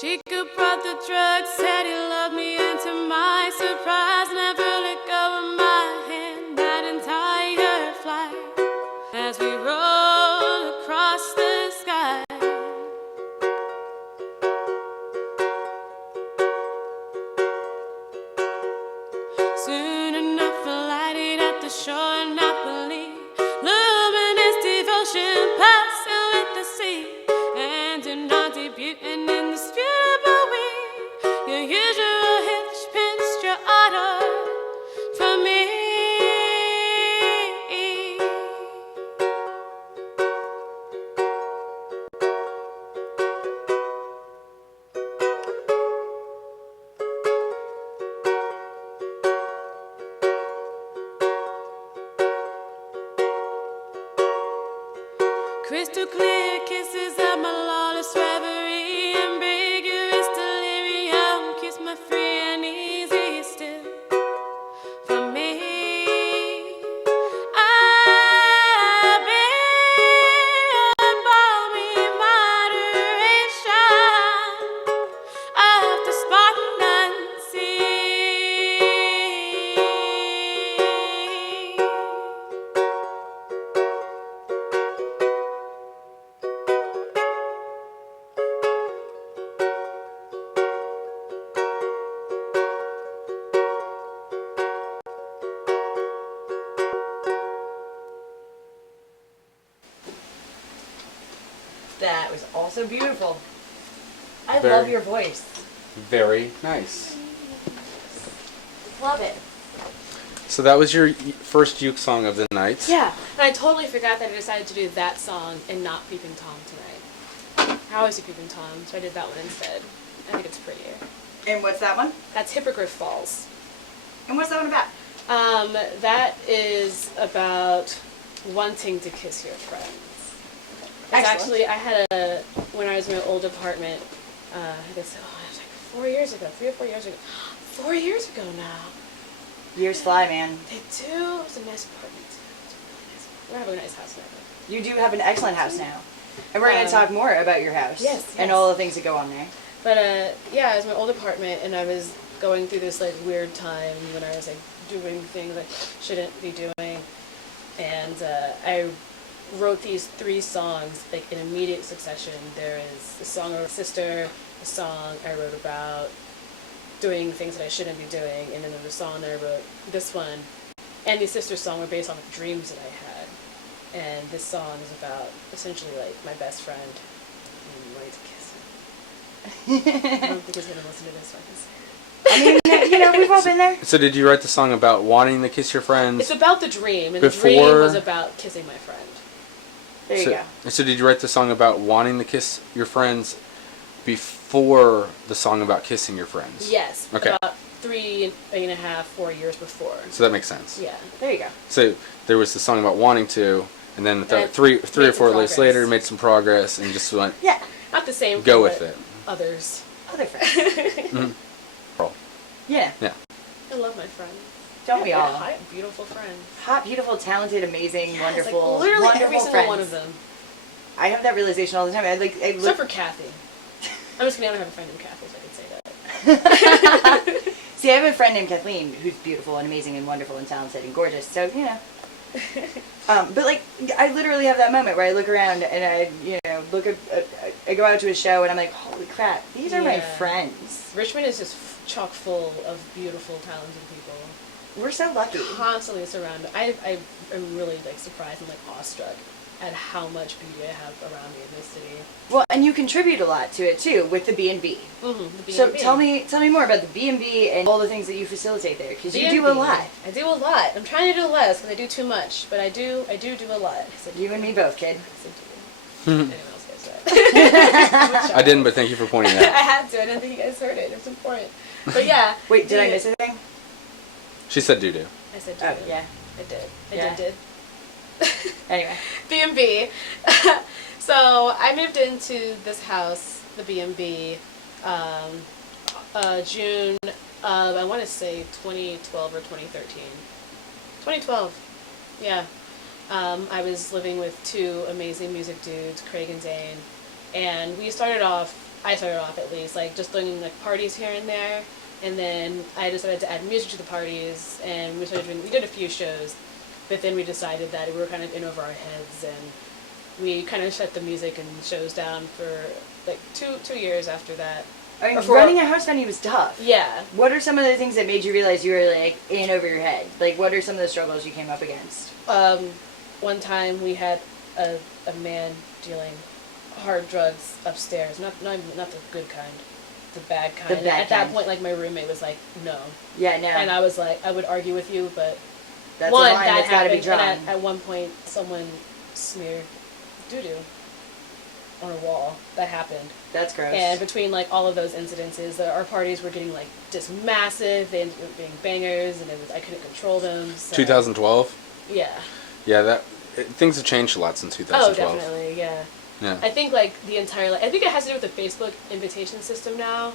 Chica brought the drugs, said he loved me, and to my surprise, never let go of my hand that entire flight as we rode across the sky. Soon enough, alighted at the shore of Napoli, luminous devotion passing with the sea, and in our debut and indisputable we, your usual hitch pinched your ardor from me. Crystal clear kisses of my lawless reverie, ambiguous delirium, kiss my free and easy still from me. I've been a balmy moderation of despondency. That was also beautiful. I Very- love your voice. Very nice. Love it. So that was your first uke song of the night. Yeah, and I totally forgot that I decided to do that song and not Peeping Tom tonight. I always do Peeping Tom, so I did that one instead. I think it's prettier. And what's that one? That's Hippogriff Falls. And what's that one about? That is about wanting to kiss your friends. It's Excellent. actually, when I was in my old apartment, I guess, it was like 4 years ago, 3 or 4 years ago. 4 years ago now. Years fly, man. They do. It's a nice apartment too. It's a really nice apartment. We're having a nice house now. You do have an excellent house now. And we're going to talk more about your house. Yes, And yes. all the things that go on there. But yeah, it was my old apartment, and I was going through this like weird time when I was like doing things I shouldn't be doing, and I wrote these 3 songs like in immediate succession. There is a song about a sister, a song I wrote about doing things that I shouldn't be doing, and then there's a song that I wrote, this one, and the sister song were based on the dreams that I had. And this song is about essentially like my best friend and wanting to kiss him. I don't think he's gonna listen to this, so I can say it. I mean, you know, we've all been there. So did you write the song about wanting to kiss your friends? It's about the dream, and Before- the dream was about kissing my friend. There you so, go. So did you write the song about wanting to kiss your friends before the song about kissing your friends? Yes. Okay. About 3.5, 4 years before. So that makes sense. Yeah. There you go. So there was the song about wanting to, and then And three made or some 4 days progress. later, made some progress and just went. Yeah. Not the same. Go friend, with but Others. Other friends. Mhm. Yeah. Yeah. I love my friends. Don't we They're all? hot, beautiful friends. Hot, beautiful, talented, amazing, Yes, wonderful, like literally wonderful every single friends. one of them. I have that realization all the time. Except for Kathy. I'm just kidding. I don't have a friend named Kathy, so I can say that. See, I have a friend named Kathleen who's beautiful and amazing and wonderful and talented and gorgeous. So, you know. But like, I literally have that moment where I look around and I, you know, I go out to a show and I'm like, holy crap, these are my Yeah. friends. Richmond is just chock full of beautiful, talented people. We're so lucky. Constantly surrounded. I am really like surprised and like awestruck at how much beauty I have around me in this city. Well, and you contribute a lot to it too with the B&B. Mm-hmm, So tell me more about the B&B and all the things that you facilitate there, because you do a lot. I do a lot. I'm trying to do less because I do too much, but I do a lot. You and me both, kid. Anyone else guys that? I didn't, but thank you for pointing that I out. had to. I didn't think you guys heard it. It's important. But yeah. Wait, did I miss anything? She said doo-doo. I said Oh, did. yeah. I did. Yeah. I did. Anyway. B&B. So I moved into this house, the B&B, June of, I want to say 2012 or 2013. 2012. Yeah. I was living with 2 amazing music dudes, Craig and Zane, and we started off I started off at least, like just doing like parties here and there, and then I decided to add music to the parties, and we did a few shows, but then we decided that we were kind of in over our heads, and we kind of shut the music and shows down for like two years after that. I mean, running a house venue was tough. Yeah. What are some of the things that made you realize you were like in over your head? Like, what are some of the struggles you came up against? One time we had a man dealing hard drugs upstairs. Not the good kind, the bad kind. The bad At that kind. point, like my roommate was like, no. Yeah, no. And I was like, I would argue with you, but That's one, a line that that's gotta be happened, drawn. and at one point, someone smeared doo-doo on a wall. That happened. That's gross. And between like all of those incidences, our parties were getting like just massive. They ended up being bangers, and I couldn't control them. So. 2012. Yeah. Yeah, things have changed a lot since 2012. Oh, definitely. Yeah. Yeah. I think like I think it has to do with the Facebook invitation system now.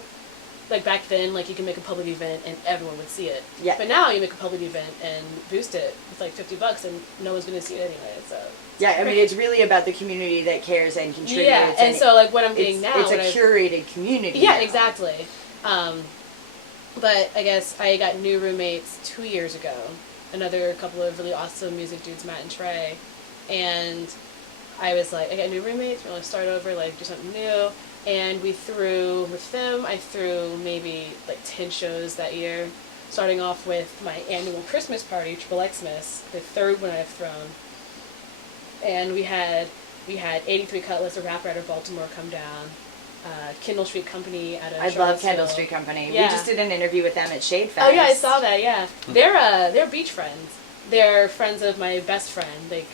Like back then, like you can make a public event and everyone would see it. Yeah. But now you make a public event and boost it with like $50 and no one's gonna see it anyway. So. Yeah, I mean, it's really about the community that cares and contributes. Yeah, and so like what I'm getting now, it's a curated community. Yeah, now. exactly. But I guess I got new roommates 2 years ago. Another couple of really awesome music dudes, Matt and Trey, and I was like, I got new roommates. We're gonna start over, like do something new. And I threw maybe like 10 shows that year, starting off with my annual Christmas party, Triple Xmas, the third one I've thrown. And we had 83 Cutlass, a rapper out of Baltimore, come down. Kendall Street Company out of I love Charlottesville. Kendall Street Company. Yeah. We just did an interview with them at Shade Fest. Oh yeah, I saw that. Yeah, they're beach friends. They're friends of my best friend. Like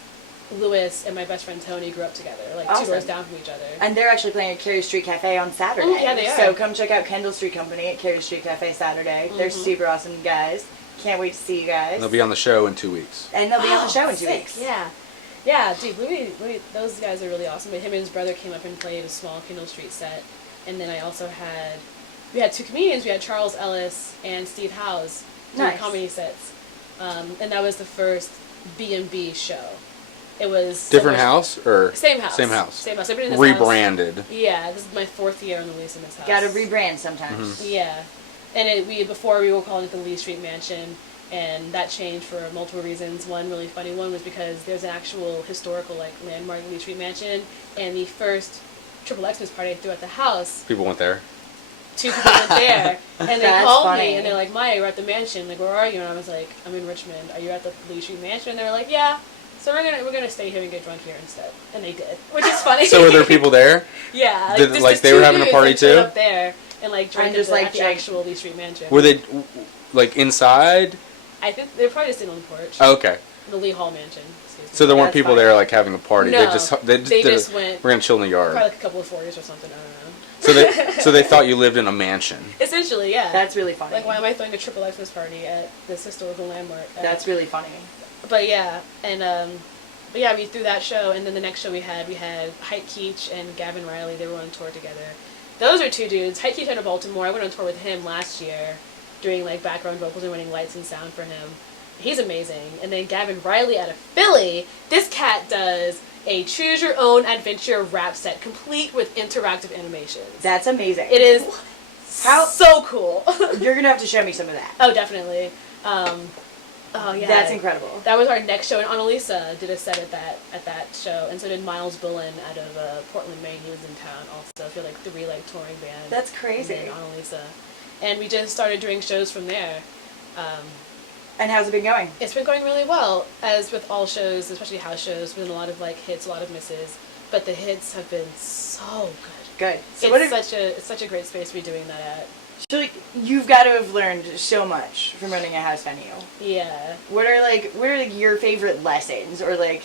Lewis and my best friend Tony grew up together, like Awesome. 2 doors down from each other. And they're actually playing at Carey Street Cafe on Saturday. Yeah, they are. So come check out Kendall Street Company at Carey Street Cafe Saturday. They're super awesome guys. Can't wait to see you guys. They'll be on the show in 2 weeks. And they'll be on the show in 2 sick. weeks. Yeah. Yeah, dude, Louis, those guys are really awesome. But him and his brother came up and played a small Kendall Street set. And then I also we had 2 comedians. We had Charles Ellis and Steve Howes doing Nice. comedy sets. And that was the first B&B show. It was Different house or same house. Same house. Same house. I've been in this Rebranded. house. Yeah, this is my 4th year on the lease in this house. Gotta rebrand sometimes. Yeah, and before we were calling it the Lee Street Mansion, and that changed for multiple reasons. One really funny one was because there's an actual historical like landmark Lee Street Mansion, and the first Triple Xmas party I threw at the house. People went there. 2 people went there, and they That's called funny. me, and they're like, "Maya, we're at the mansion. Like, where are you?" And I was like, "I'm in Richmond. Are you at the Lee Street Mansion?" And they were like, "Yeah." So we're gonna stay here and get drunk here instead, and they did, which is funny. So were there people there? Yeah, Did, they were having a party too? Up there and like drank at the actual Lee Street Mansion. Were they like inside? I think they're probably just sitting on the porch. Oh, okay. The Lee Hall Mansion. Excuse me. So there weren't people there like having a party. No, they just went. We're gonna chill in the yard. Probably like a couple of 40s or something. I don't know. So they thought you lived in a mansion. Essentially, yeah. That's really funny. Like, why am I throwing a Triple Xmas party at this historical landmark? That's really funny. But yeah, and but yeah, we threw that show, and then the next show we had Hype Keach and Gavin Riley. They were on tour together. Those are 2 dudes. Hype Keach out of Baltimore. I went on tour with him last year, doing like background vocals and running lights and sound for him. He's amazing. And then Gavin Riley out of Philly. This cat does a choose your own adventure rap set, complete with interactive animations. That's amazing. It is so cool. You're gonna have to show me some of that. Oh, definitely. Oh yeah, That's incredible. That was our next show, and Annalisa did a set at that show, and so did Miles Bullen out of Portland, Maine. He was in town also. I feel like 3 like touring bands. That's crazy. And then Annalisa, and we just started doing shows from there. And how's it been going? It's been going really well, as with all shows, especially house shows. There's been a lot of like hits, a lot of misses, but the hits have been so good. Good. So it's such a great space to be doing that at. So like, you've got to have learned so much from running a house venue. Yeah. What are your favorite lessons, or like?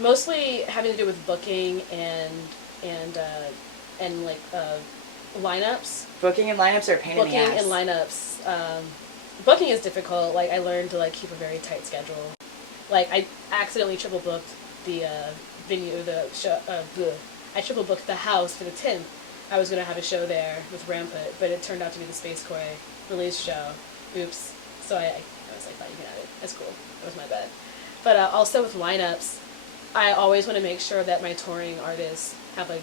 Mostly having to do with booking and like lineups. Booking and lineups are a pain in the ass. Booking and lineups. Booking is difficult. Like, I learned to like keep a very tight schedule. Like, I accidentally triple booked the venue, the show. I triple booked the house for the 10th. I was gonna have a show there with Rampart, but it turned out to be the Space Koi release show. Oops. So I was like, "Fine, you can have it. That's cool. That was my bad." But also with lineups, I always want to make sure that my touring artists have like,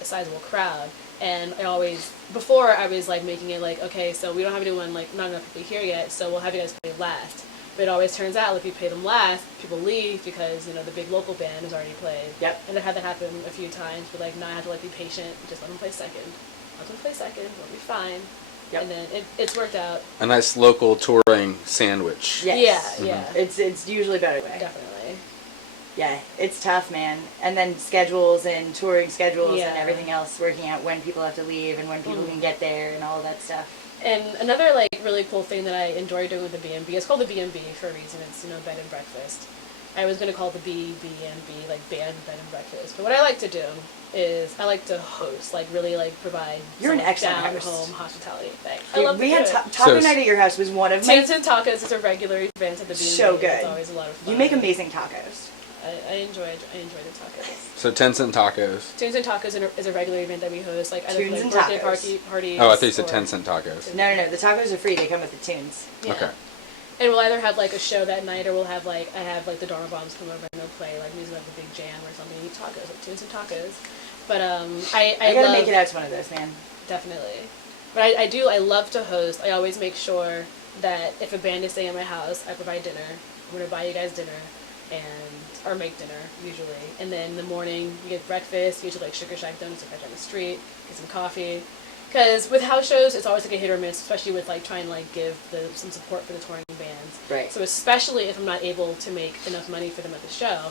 a sizable crowd. And I always, before I was like making it like, okay, so we don't have anyone, like not enough people here yet, so we'll have you guys play last. But it always turns out if you pay them last, people leave because, the big local band has already played. Yep. And I've had that happen a few times, but like, now I have to like be patient, just let them play second. Let them play second, we'll be fine. Yep. And then it's worked out. A nice local touring sandwich. Yes. Yeah. It's usually better way. Definitely. Yeah, it's tough, man. And then schedules and touring schedules Yeah. and everything else, working out when people have to leave and when people can get there and all of that stuff. And another like really cool thing that I enjoy doing with the B&B, it's called the B&B for a reason. It's bed and breakfast. I was gonna call it the B&B like bed and breakfast. But what I like to do is I like to host, like really like provide. You're an some excellent down host. home hospitality thing. Dude, I love. we to had do it. taco night at your house was one of my. Tins and Tacos is a regular event at the B&B. So good. It's always a lot of fun. You make amazing tacos. I enjoy the tacos. So Tins and Tacos. Tunes and Tacos is a regular event that we host, like either Tunes like and birthday tacos. parties. Oh, I thought you said or- 10 cent tacos. No. The tacos are free. They come with the tunes. Yeah. Okay. And we'll either have like a show that night, or we'll have like I have like the Dharma Bombs come over and they'll play like music like a big jam or something. Eat tacos, like tunes and tacos. But I gotta love, make it out to one of those, man. Definitely. But I love to host. I always make sure that if a band is staying at my house, I provide dinner. I'm gonna buy you guys dinner, or make dinner usually. And then in the morning you get breakfast. Usually like Sugar Shack donuts right down the street. Get some coffee. Because with house shows, it's always like a hit or miss, especially with like trying to like give some support for the touring bands. Right. So especially if I'm not able to make enough money for them at the show,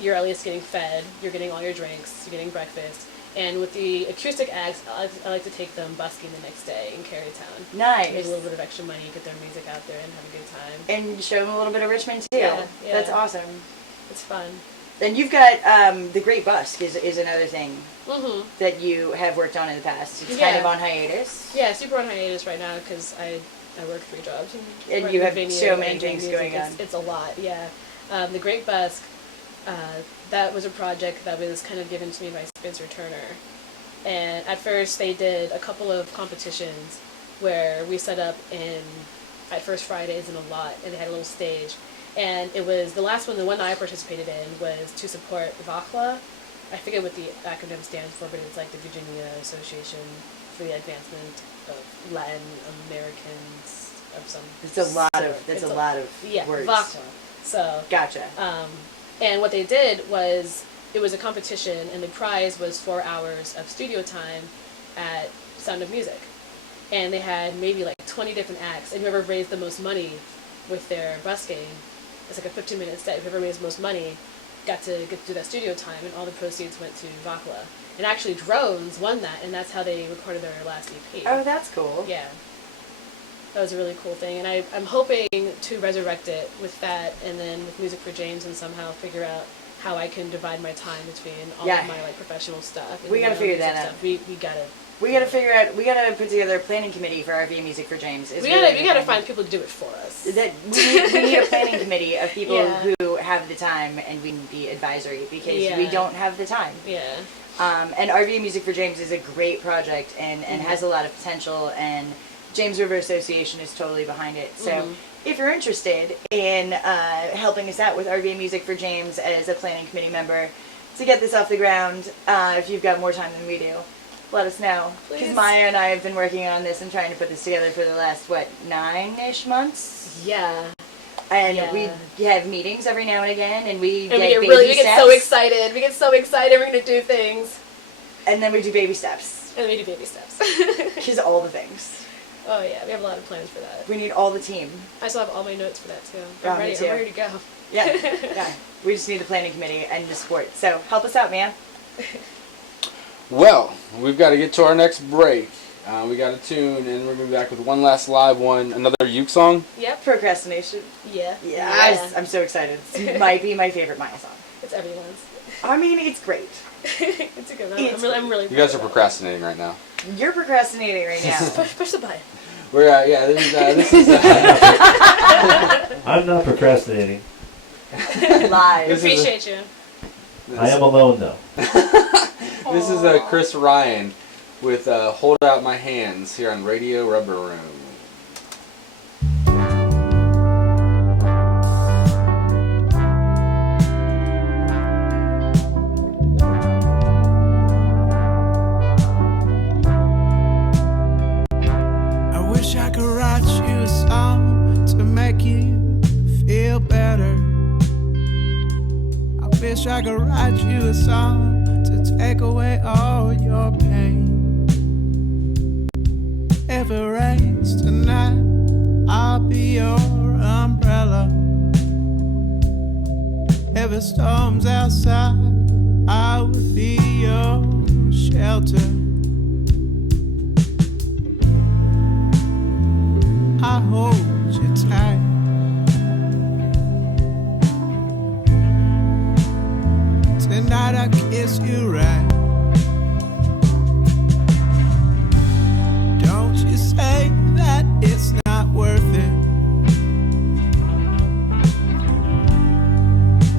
you're at least getting fed. You're getting all your drinks. You're getting breakfast. And with the acoustic acts, I like to take them busking the next day in Carytown. Nice. Make a little bit of extra money, get their music out there, and have a good time. And show them a little bit of Richmond too. Yeah. That's awesome. It's fun. Then you've got the Great Busk is another thing Mm-hmm. that you have worked on in the past. It's Yeah. kind of on hiatus. Yeah, super on hiatus right now because I work 3 jobs. And run you the have venue so many and doing things music. going on. It's a lot, yeah. The Great Busk, that was a project that was kind of given to me by Spencer Turner. And at first they did a couple of competitions where we set up at First Fridays in a lot, and they had a little stage. And it was, the last one, the one I participated in, was to support VACLA. I forget what the acronym stands for, but it's like the Virginia Association for the Advancement of Latin Americans of some It's a lot sort. of It's a lot of yeah, words. VACLA. So Gotcha. And what they did was, it was a competition, and the prize was 4 hours of studio time at Sound of Music. And they had maybe like 20 different acts, and whoever raised the most money with their busking, it's like a 15-minute set, whoever raised the most money got to get to do that studio time, and all the proceeds went to VACLA. And actually Drones won that, and that's how they recorded their last EP. Oh, that's cool. Yeah. That was a really cool thing, and I'm hoping to resurrect it with that, and then with Music for James, and somehow figure out how I can divide my time between all of my like professional stuff. And We gotta my figure music that out. stuff. We gotta. We gotta figure out. We gotta put together a planning committee for RV Music for James. We gotta find people to do it for us. That we need a planning committee of people Yeah. who have the time, and we can be advisory because Yeah. we don't have the time. Yeah. And RV Music for James is a great project and has a lot of potential, and James River Association is totally behind it. So if you're interested in helping us out with RV Music for James as a planning committee member to get this off the ground, if you've got more time than we do, let us know. Because Please. Maya and I have been working on this and trying to put this together for the last, 9-ish months? Yeah. And we have meetings every now and again, and we get we baby get steps. so excited. We get so excited. We're gonna do things. And then we do baby steps. And we do baby steps. Because all the things. Oh yeah, we have a lot of plans for that. We need all the team. I still have all my notes for that too. Oh, I'm me ready. too. I'm ready to go. Yeah, yeah. We just need the planning committee and the support. So help us out, man. Well, we've got to get to our next break. We got a tune, and we're going to be back with one last live one, another uke song. Yep. Procrastination. Yeah. Yes, I'm so excited. It might be my favorite Maya song. It's everyone's. I mean, it's great. It's a good one. It's I'm really You guys are procrastinating right now. You're procrastinating right now. Push the button. We're this is I'm not procrastinating. Live. Appreciate you. I am alone though. This is Chris Ryan with "Hold Out My Hands" here on Radio Rubber Room. wish I could write you a song to take away all your pain. If it rains tonight, I'll be your umbrella. If it storms outside, I would be your shelter. I hold you tight. Tonight I kiss you right. Don't you say that it's not worth it.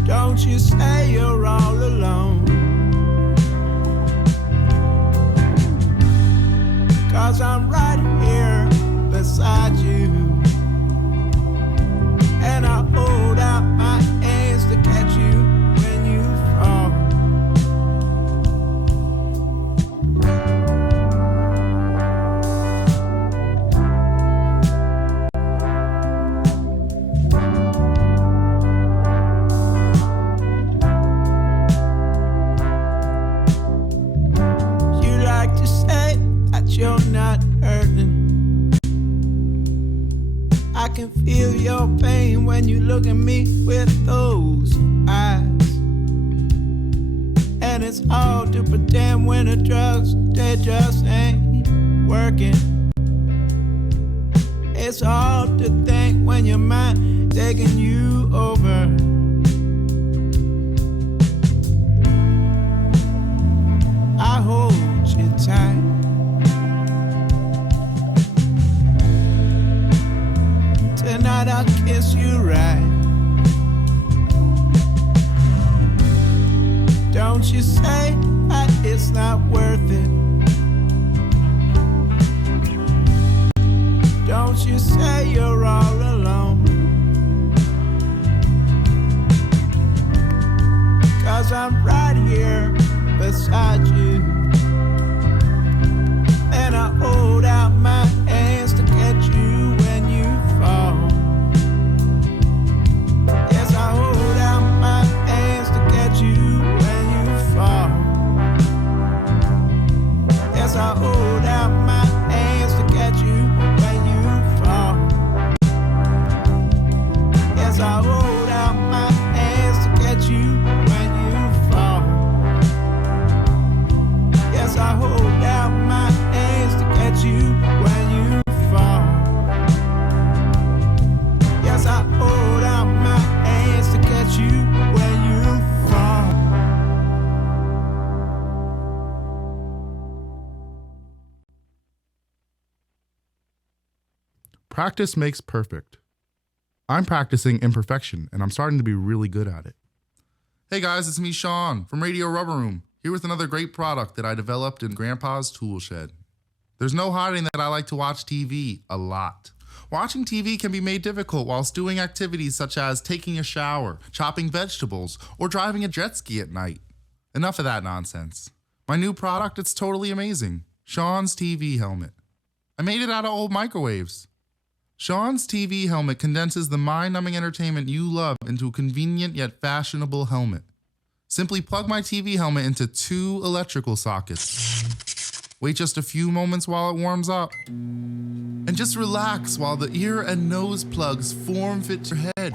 Don't you say you're all alone. 'Cause I'm right here beside you. And I hold out my hands to catch you when you fall. You like to say that you're not hurting. I can feel your pain when you look at me with those eyes. And it's all to pretend when the drugs, they just ain't working. It's hard to think when your mind taking you over. I hold you tight. Tonight I'll kiss you right. Don't you say that it's not worth it. Don't you say you're all alone. 'Cause I'm right here beside you. And I hold out my hands to catch you when you fall. Yes, I hold out my hands to catch you when you fall. Yes, I hold out my hands to catch you when you fall. Yes, I hold out my hands to catch you when you fall. Yes, I hold out my hands to catch you when you fall. Yes, I hold out my hands to catch you when you fall. Practice makes perfect. I'm practicing imperfection, and I'm starting to be really good at it. Hey guys, it's me, Sean, from Radio Rubber Room, here with another great product that I developed in Grandpa's tool shed. There's no hiding that I like to watch TV a lot. Watching TV can be made difficult whilst doing activities such as taking a shower, chopping vegetables, or driving a jet ski at night. Enough of that nonsense. My new product, it's totally amazing. Sean's TV helmet. I made it out of old microwaves. Sean's TV helmet condenses the mind-numbing entertainment you love into a convenient yet fashionable helmet. Simply plug my TV helmet into 2 electrical sockets. Wait just a few moments while it warms up. And just relax while the ear and nose plugs form-fit your head.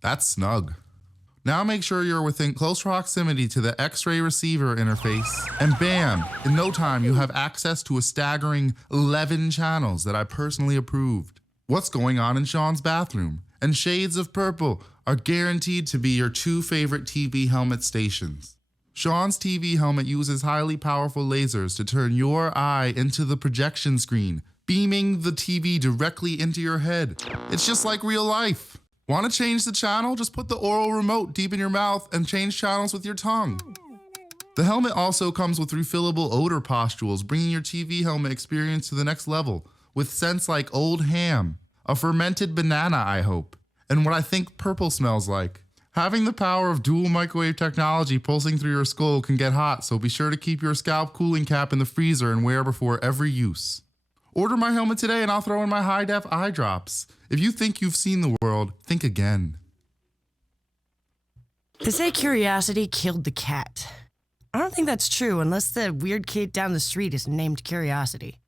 That's snug. Now make sure you're within close proximity to the X-ray receiver interface, and bam, in no time you have access to a staggering 11 channels that I personally approved. What's going on in Sean's bathroom and shades of purple are guaranteed to be your 2 favorite TV helmet stations. Sean's TV helmet uses highly powerful lasers to turn your eye into the projection screen, beaming the TV directly into your head. It's just like real life. Want to change the channel? Just put the oral remote deep in your mouth and change channels with your tongue. The helmet also comes with refillable odor pustules, bringing your TV helmet experience to the next level, with scents like old ham, a fermented banana, I hope, and what I think purple smells like. Having the power of dual microwave technology pulsing through your skull can get hot, so be sure to keep your scalp cooling cap in the freezer and wear before every use. Order my helmet today and I'll throw in my high-def eye drops. If you think you've seen the world, think again. They say curiosity killed the cat. I don't think that's true unless the weird kid down the street is named Curiosity.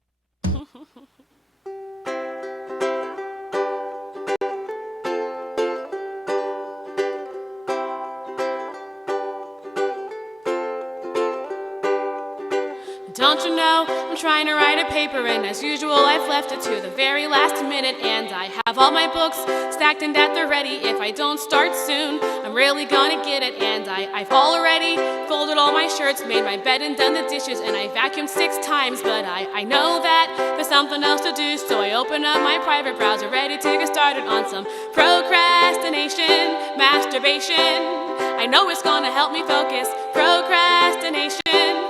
Don't you know, I'm trying to write a paper, and as usual I've left it to the very last minute. And I have all my books stacked and that they're ready. If I don't start soon, I'm really gonna get it. And I've already folded all my shirts, made my bed and done the dishes, and I vacuumed 6 times. But I know that there's something else to do, so I open up my private browser, ready to get started on some procrastination, masturbation. I know it's gonna help me focus. Procrastination,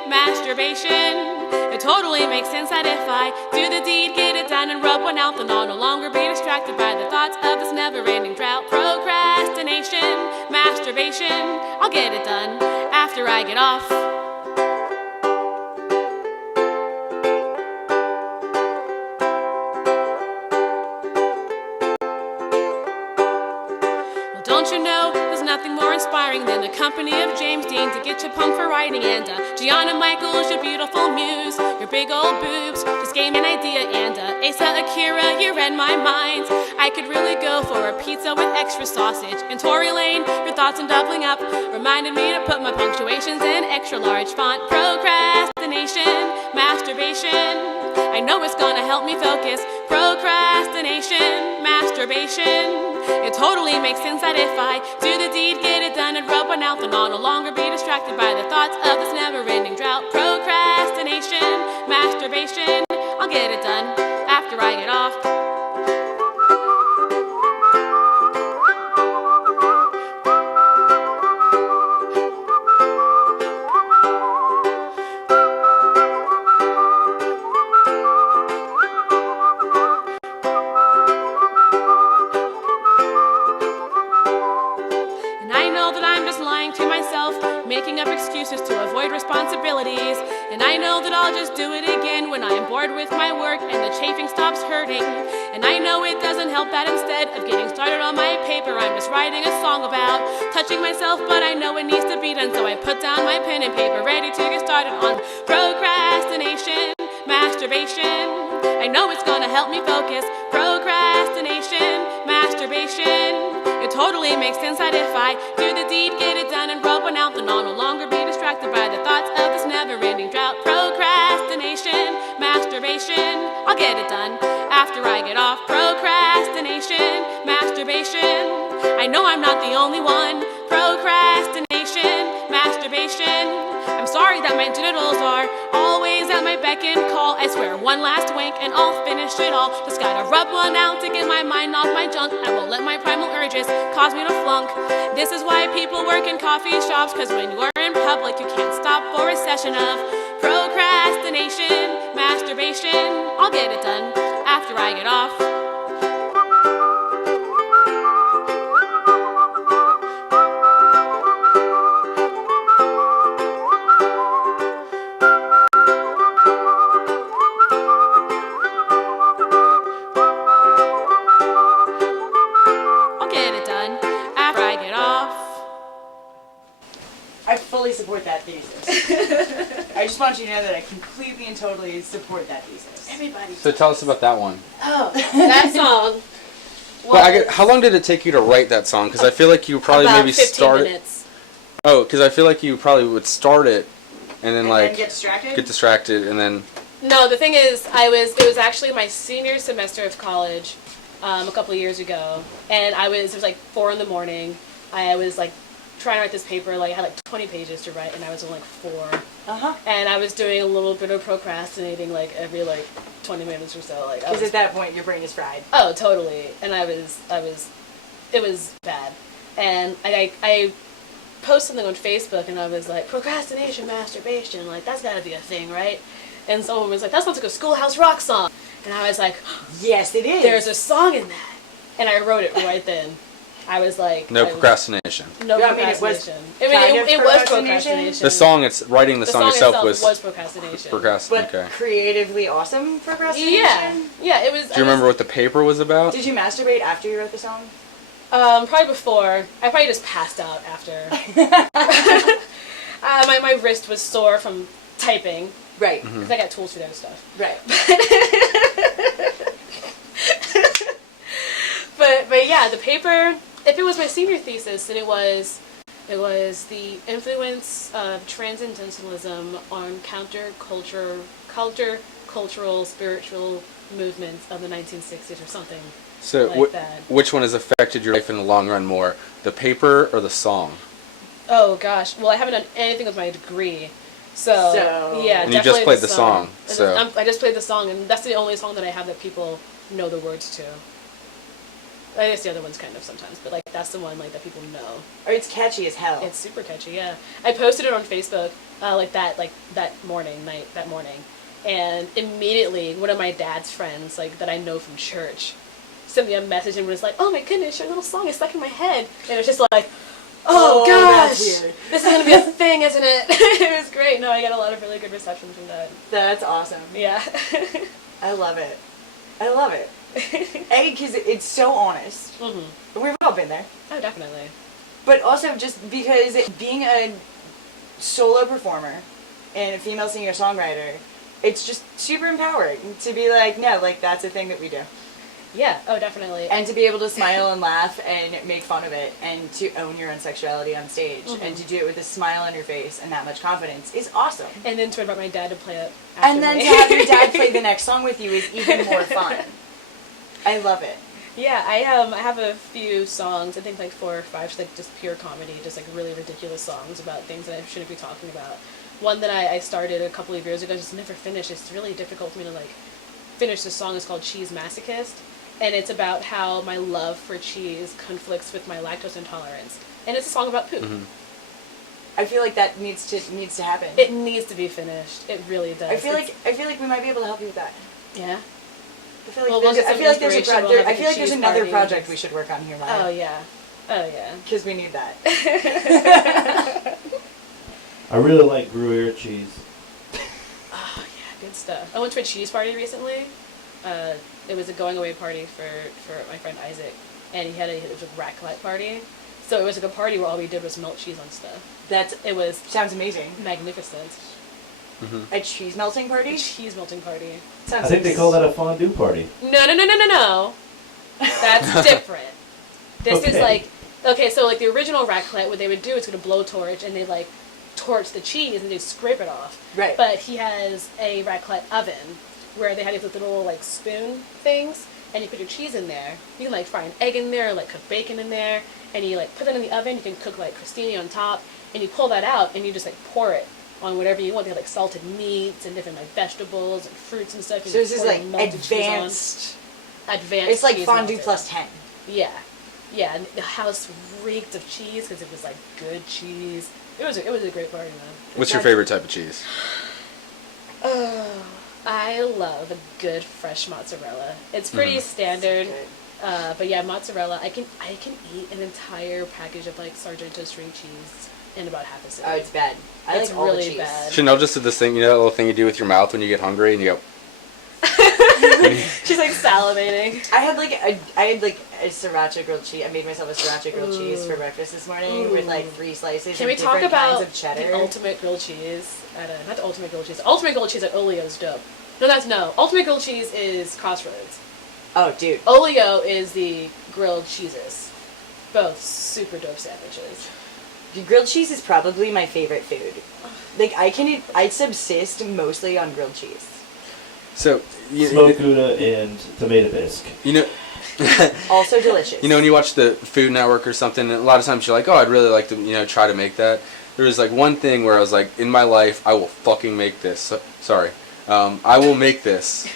masturbation. It totally makes sense that if I do the deed, get it done, and rub one out, then I'll no longer be distracted by the thoughts of this never-ending drought. Procrastination, masturbation. I'll get it done after I get off. Don't you know, there's nothing more inspiring than the company of James Dean to get you pumped for writing. And Gianna Michaels, your beautiful muse, your big old boobs just gave me an idea. And Asa Akira, you read my mind. I could really go for a pizza with extra sausage. And Tory Lane, your thoughts on doubling up reminded me to put my punctuations in extra large font. Procrastination, masturbation. I know it's gonna help me focus. Procrastination, masturbation. It totally makes sense that if I do the deed, get it done, and rub one out, then I'll no longer be distracted by the thoughts of this never-ending drought. Procrastination, masturbation. I'll get it done after I get off. Making up excuses to avoid responsibilities. And I know that I'll just do it again when I am bored with my work and the chafing stops hurting. And I know it doesn't help that instead of getting started on my paper, I'm just writing a song about touching myself, but I know it needs to be done, so I put down my pen and paper, ready to get started on procrastination, masturbation. I know it's gonna help me focus. Procrastination, masturbation. It totally makes sense that if I do the deed, get it done, and rub one out, then I'll no longer be distracted by the thoughts of this never-ending drought. Procrastination, masturbation. I'll get it done after I get off. Procrastination, masturbation. I know I'm not the only one. Procrastination, masturbation. I'm sorry that my genitals are always at my beck and call. I swear one last wink and I'll finish it all. Just gotta rub one out to get my mind off my junk. I won't let my primal urges cause me to flunk. This is why people work in coffee shops, cause when you are in public you can't stop for a session of procrastination, masturbation. I'll get it done after I get off. Support that thesis. I just want you to know that I completely and totally support that thesis. Everybody. So tell us about that one. Oh, that song. Well, how long did it take you to write that song? Because I feel like you probably about maybe 15 start minutes. Oh, because I feel like you probably would start it and then get distracted and then. No, the thing is, it was actually my senior semester of college, a couple of years ago, and it was like 4 a.m. I was like trying to write this paper, like I had like 20 pages to write, and I was on like 4. And I was doing a little bit of procrastinating like every like 20 minutes or so. Like, because at that point your brain is fried. Oh, totally. And it was bad. And I posted something on Facebook, and I was like, procrastination, masturbation, like that's gotta be a thing, right? And someone was like, that sounds like a Schoolhouse Rock song. And I was like, yes, it is. There's a song in that. And I wrote it right then. I was like... No procrastination. No procrastination. It was procrastination. The song, writing the song itself was procrastination. But creatively awesome procrastination? Yeah, it was... Do you remember what the paper was about? Did you masturbate after you wrote the song? Probably before. I probably just passed out after. My wrist was sore from typing. Right. Because I got tools for that stuff. Right. But yeah, the paper, if it was my senior thesis, then it was the influence of transcendentalism on counter-cultural spiritual movements of the 1960s or something like that. Which one has affected your life in the long run more, the paper or the song? Oh gosh, well I haven't done anything with my degree, so yeah. And you just played the song, so I just played the song, and that's the only song that I have that people know the words to. I guess the other ones kind of sometimes, but like that's the one like that people know. Or it's catchy as hell. It's super catchy, yeah. I posted it on Facebook that morning, and immediately one of my dad's friends like that I know from church sent me a message and was like, "Oh my goodness, your little song is stuck in my head," and it was just like, "Oh gosh, that's weird. This is gonna be a thing, isn't it?" It was great. No, I got a lot of really good reception from that. That's awesome. Yeah. I love it. A, because it's so honest. Mm-hmm. We've all been there. Oh, definitely. But also just because being a solo performer and a female singer-songwriter, it's just super empowering to be like, no, like, that's a thing that we do. Yeah, oh, definitely. And to be able to smile and laugh and make fun of it and to own your own sexuality on stage and to do it with a smile on your face and that much confidence is awesome. And then to invite my dad to play it after And then me. to have your dad play the next song with you is even more fun. I love it. Yeah, I have a few songs, I think like 4 or 5, like just pure comedy, just like really ridiculous songs about things that I shouldn't be talking about. One that I started a couple of years ago, just never finished. It's really difficult for me to like finish the song. It's called Cheese Masochist. And it's about how my love for cheese conflicts with my lactose intolerance. And it's a song about poop. Mm-hmm. I feel like that needs to happen. It needs to be finished. It really does. I feel like we might be able to help you with that. Yeah. I feel like there's another project we should work on here, Maya. Oh yeah. Because we need that. I really like Gruyere cheese. Oh yeah, good stuff. I went to a cheese party recently. It was a going away party for my friend Isaac, and it was a raclette party. So it was like a party where all we did was melt cheese on stuff. Sounds amazing. Magnificent. Mm-hmm. A cheese melting party? A cheese melting party. I think they call that a fondue party. No. That's different. This is like, okay, so like the original raclette, what they would do is with a blowtorch, and they like torch the cheese and they scrape it off. Right. But he has a raclette oven where they have these little like spoon things, and you put your cheese in there. You can like fry an egg in there, or like cook bacon in there, and you like put that in the oven. You can cook like crostini on top, and you pull that out, and you just like pour it on whatever you want. They have like salted meats and different like vegetables and fruits and stuff. So this is like advanced. It's like fondue plus 10. Yeah, and the house reeked of cheese because it was like good cheese. It was a great party, man. What's your favorite type of cheese? I love a good fresh mozzarella. It's pretty standard, but yeah, mozzarella. I can eat an entire package of like Sargento string cheese in about half a second. Oh, it's bad. It's like all really the cheese. bad. Chanel just did this thing, that little thing you do with your mouth when you get hungry, and you go. She's like salivating. I had like a sriracha grilled cheese. I made myself a sriracha grilled cheese for breakfast this morning with like 3 slices. Can we of talk different about kinds of cheddar. the ultimate grilled cheese not the ultimate grilled cheese. Ultimate grilled cheese at Oleo's dope. No. Ultimate grilled cheese is Crossroads. Oh, dude. Oleo is the grilled cheeses. Both super dope sandwiches. Grilled cheese is probably my favorite food. Like I subsist mostly on grilled cheese. So smoked Gouda and tomato bisque. Also delicious. When you watch the Food Network or something, a lot of times you're like, oh, I'd really like to, try to make that. There was like one thing where I was like, in my life, I will fucking make this. Sorry. I will make this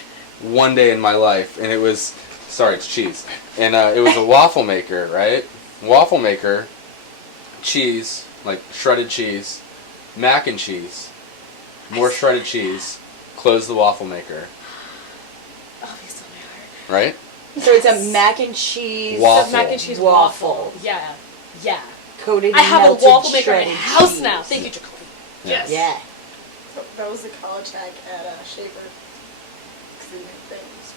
one day in my life. And it was, it's cheese. And it was a waffle maker, right? Waffle maker, cheese, like shredded cheese, mac and cheese, more shredded cheese, close the waffle maker. Oh, you stole my heart. Right? So it's a mac and cheese waffle. Mac and cheese waffle. Yeah. Coated I have a melted waffle maker in shredded my house cheese. now. Thank you, Jacoby. Yes. Yeah. That was the college hack at Shaper. Because they make things.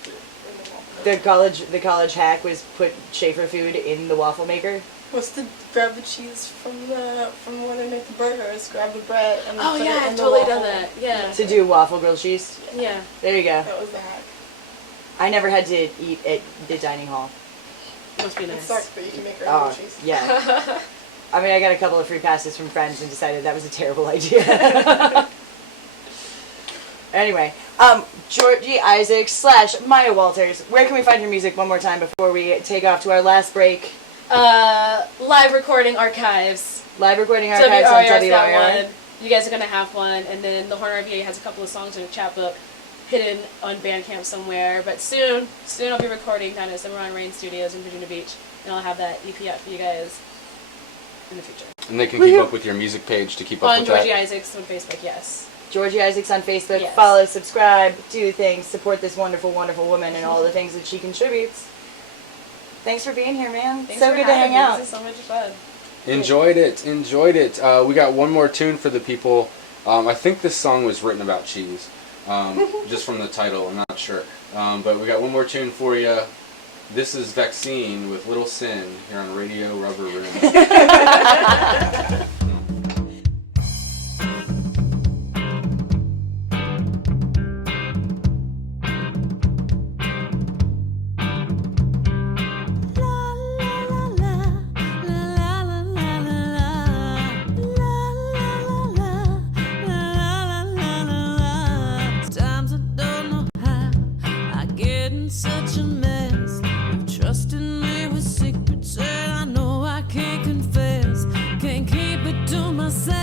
The college hack was put Schaefer food in the waffle maker. What's the grab the cheese from when they make the burgers? Grab the bread and Oh put yeah, it in I've the totally waffle. done that. Yeah. To do waffle grilled cheese. Yeah. There you go. That was the hack. I never had to eat at the dining hall. Must be It nice. sucks, but you can make your own Oh, cheese. yeah. I mean, I got a couple of free passes from friends and decided that was a terrible idea. Anyway, Georgie Isaacs / Maya Walters. Where can we find your music one more time before we take off to our last break? Live recording archives. Live recording archives on WRR's got WRR. one. You guys are gonna have one, and then the Horn RVA has a couple of songs in a chapbook hidden on Bandcamp somewhere. But soon I'll be recording down at Cimarron Rain Studios in Virginia Beach, and I'll have that EP out for you guys in the future. And they can keep up with your music page to keep up On with Georgie that. Isaacs on Facebook, yes. Georgie Isaacs on Facebook. Yes. Follow, subscribe, do things, support this wonderful, wonderful woman and all the things that she contributes. Thanks for being here, man. Thanks so for good to having hang me. out. This is so much fun. Enjoyed it. We got one more tune for the people. I think this song was written about cheese, just from the title. I'm not sure. But we got one more tune for you. This is Vaccine with Little Sin here on Radio Rubber Room. Sometimes I don't know how I get in such a mess. You trusted me with secrets that I know I can't confess. Can't keep it to myself.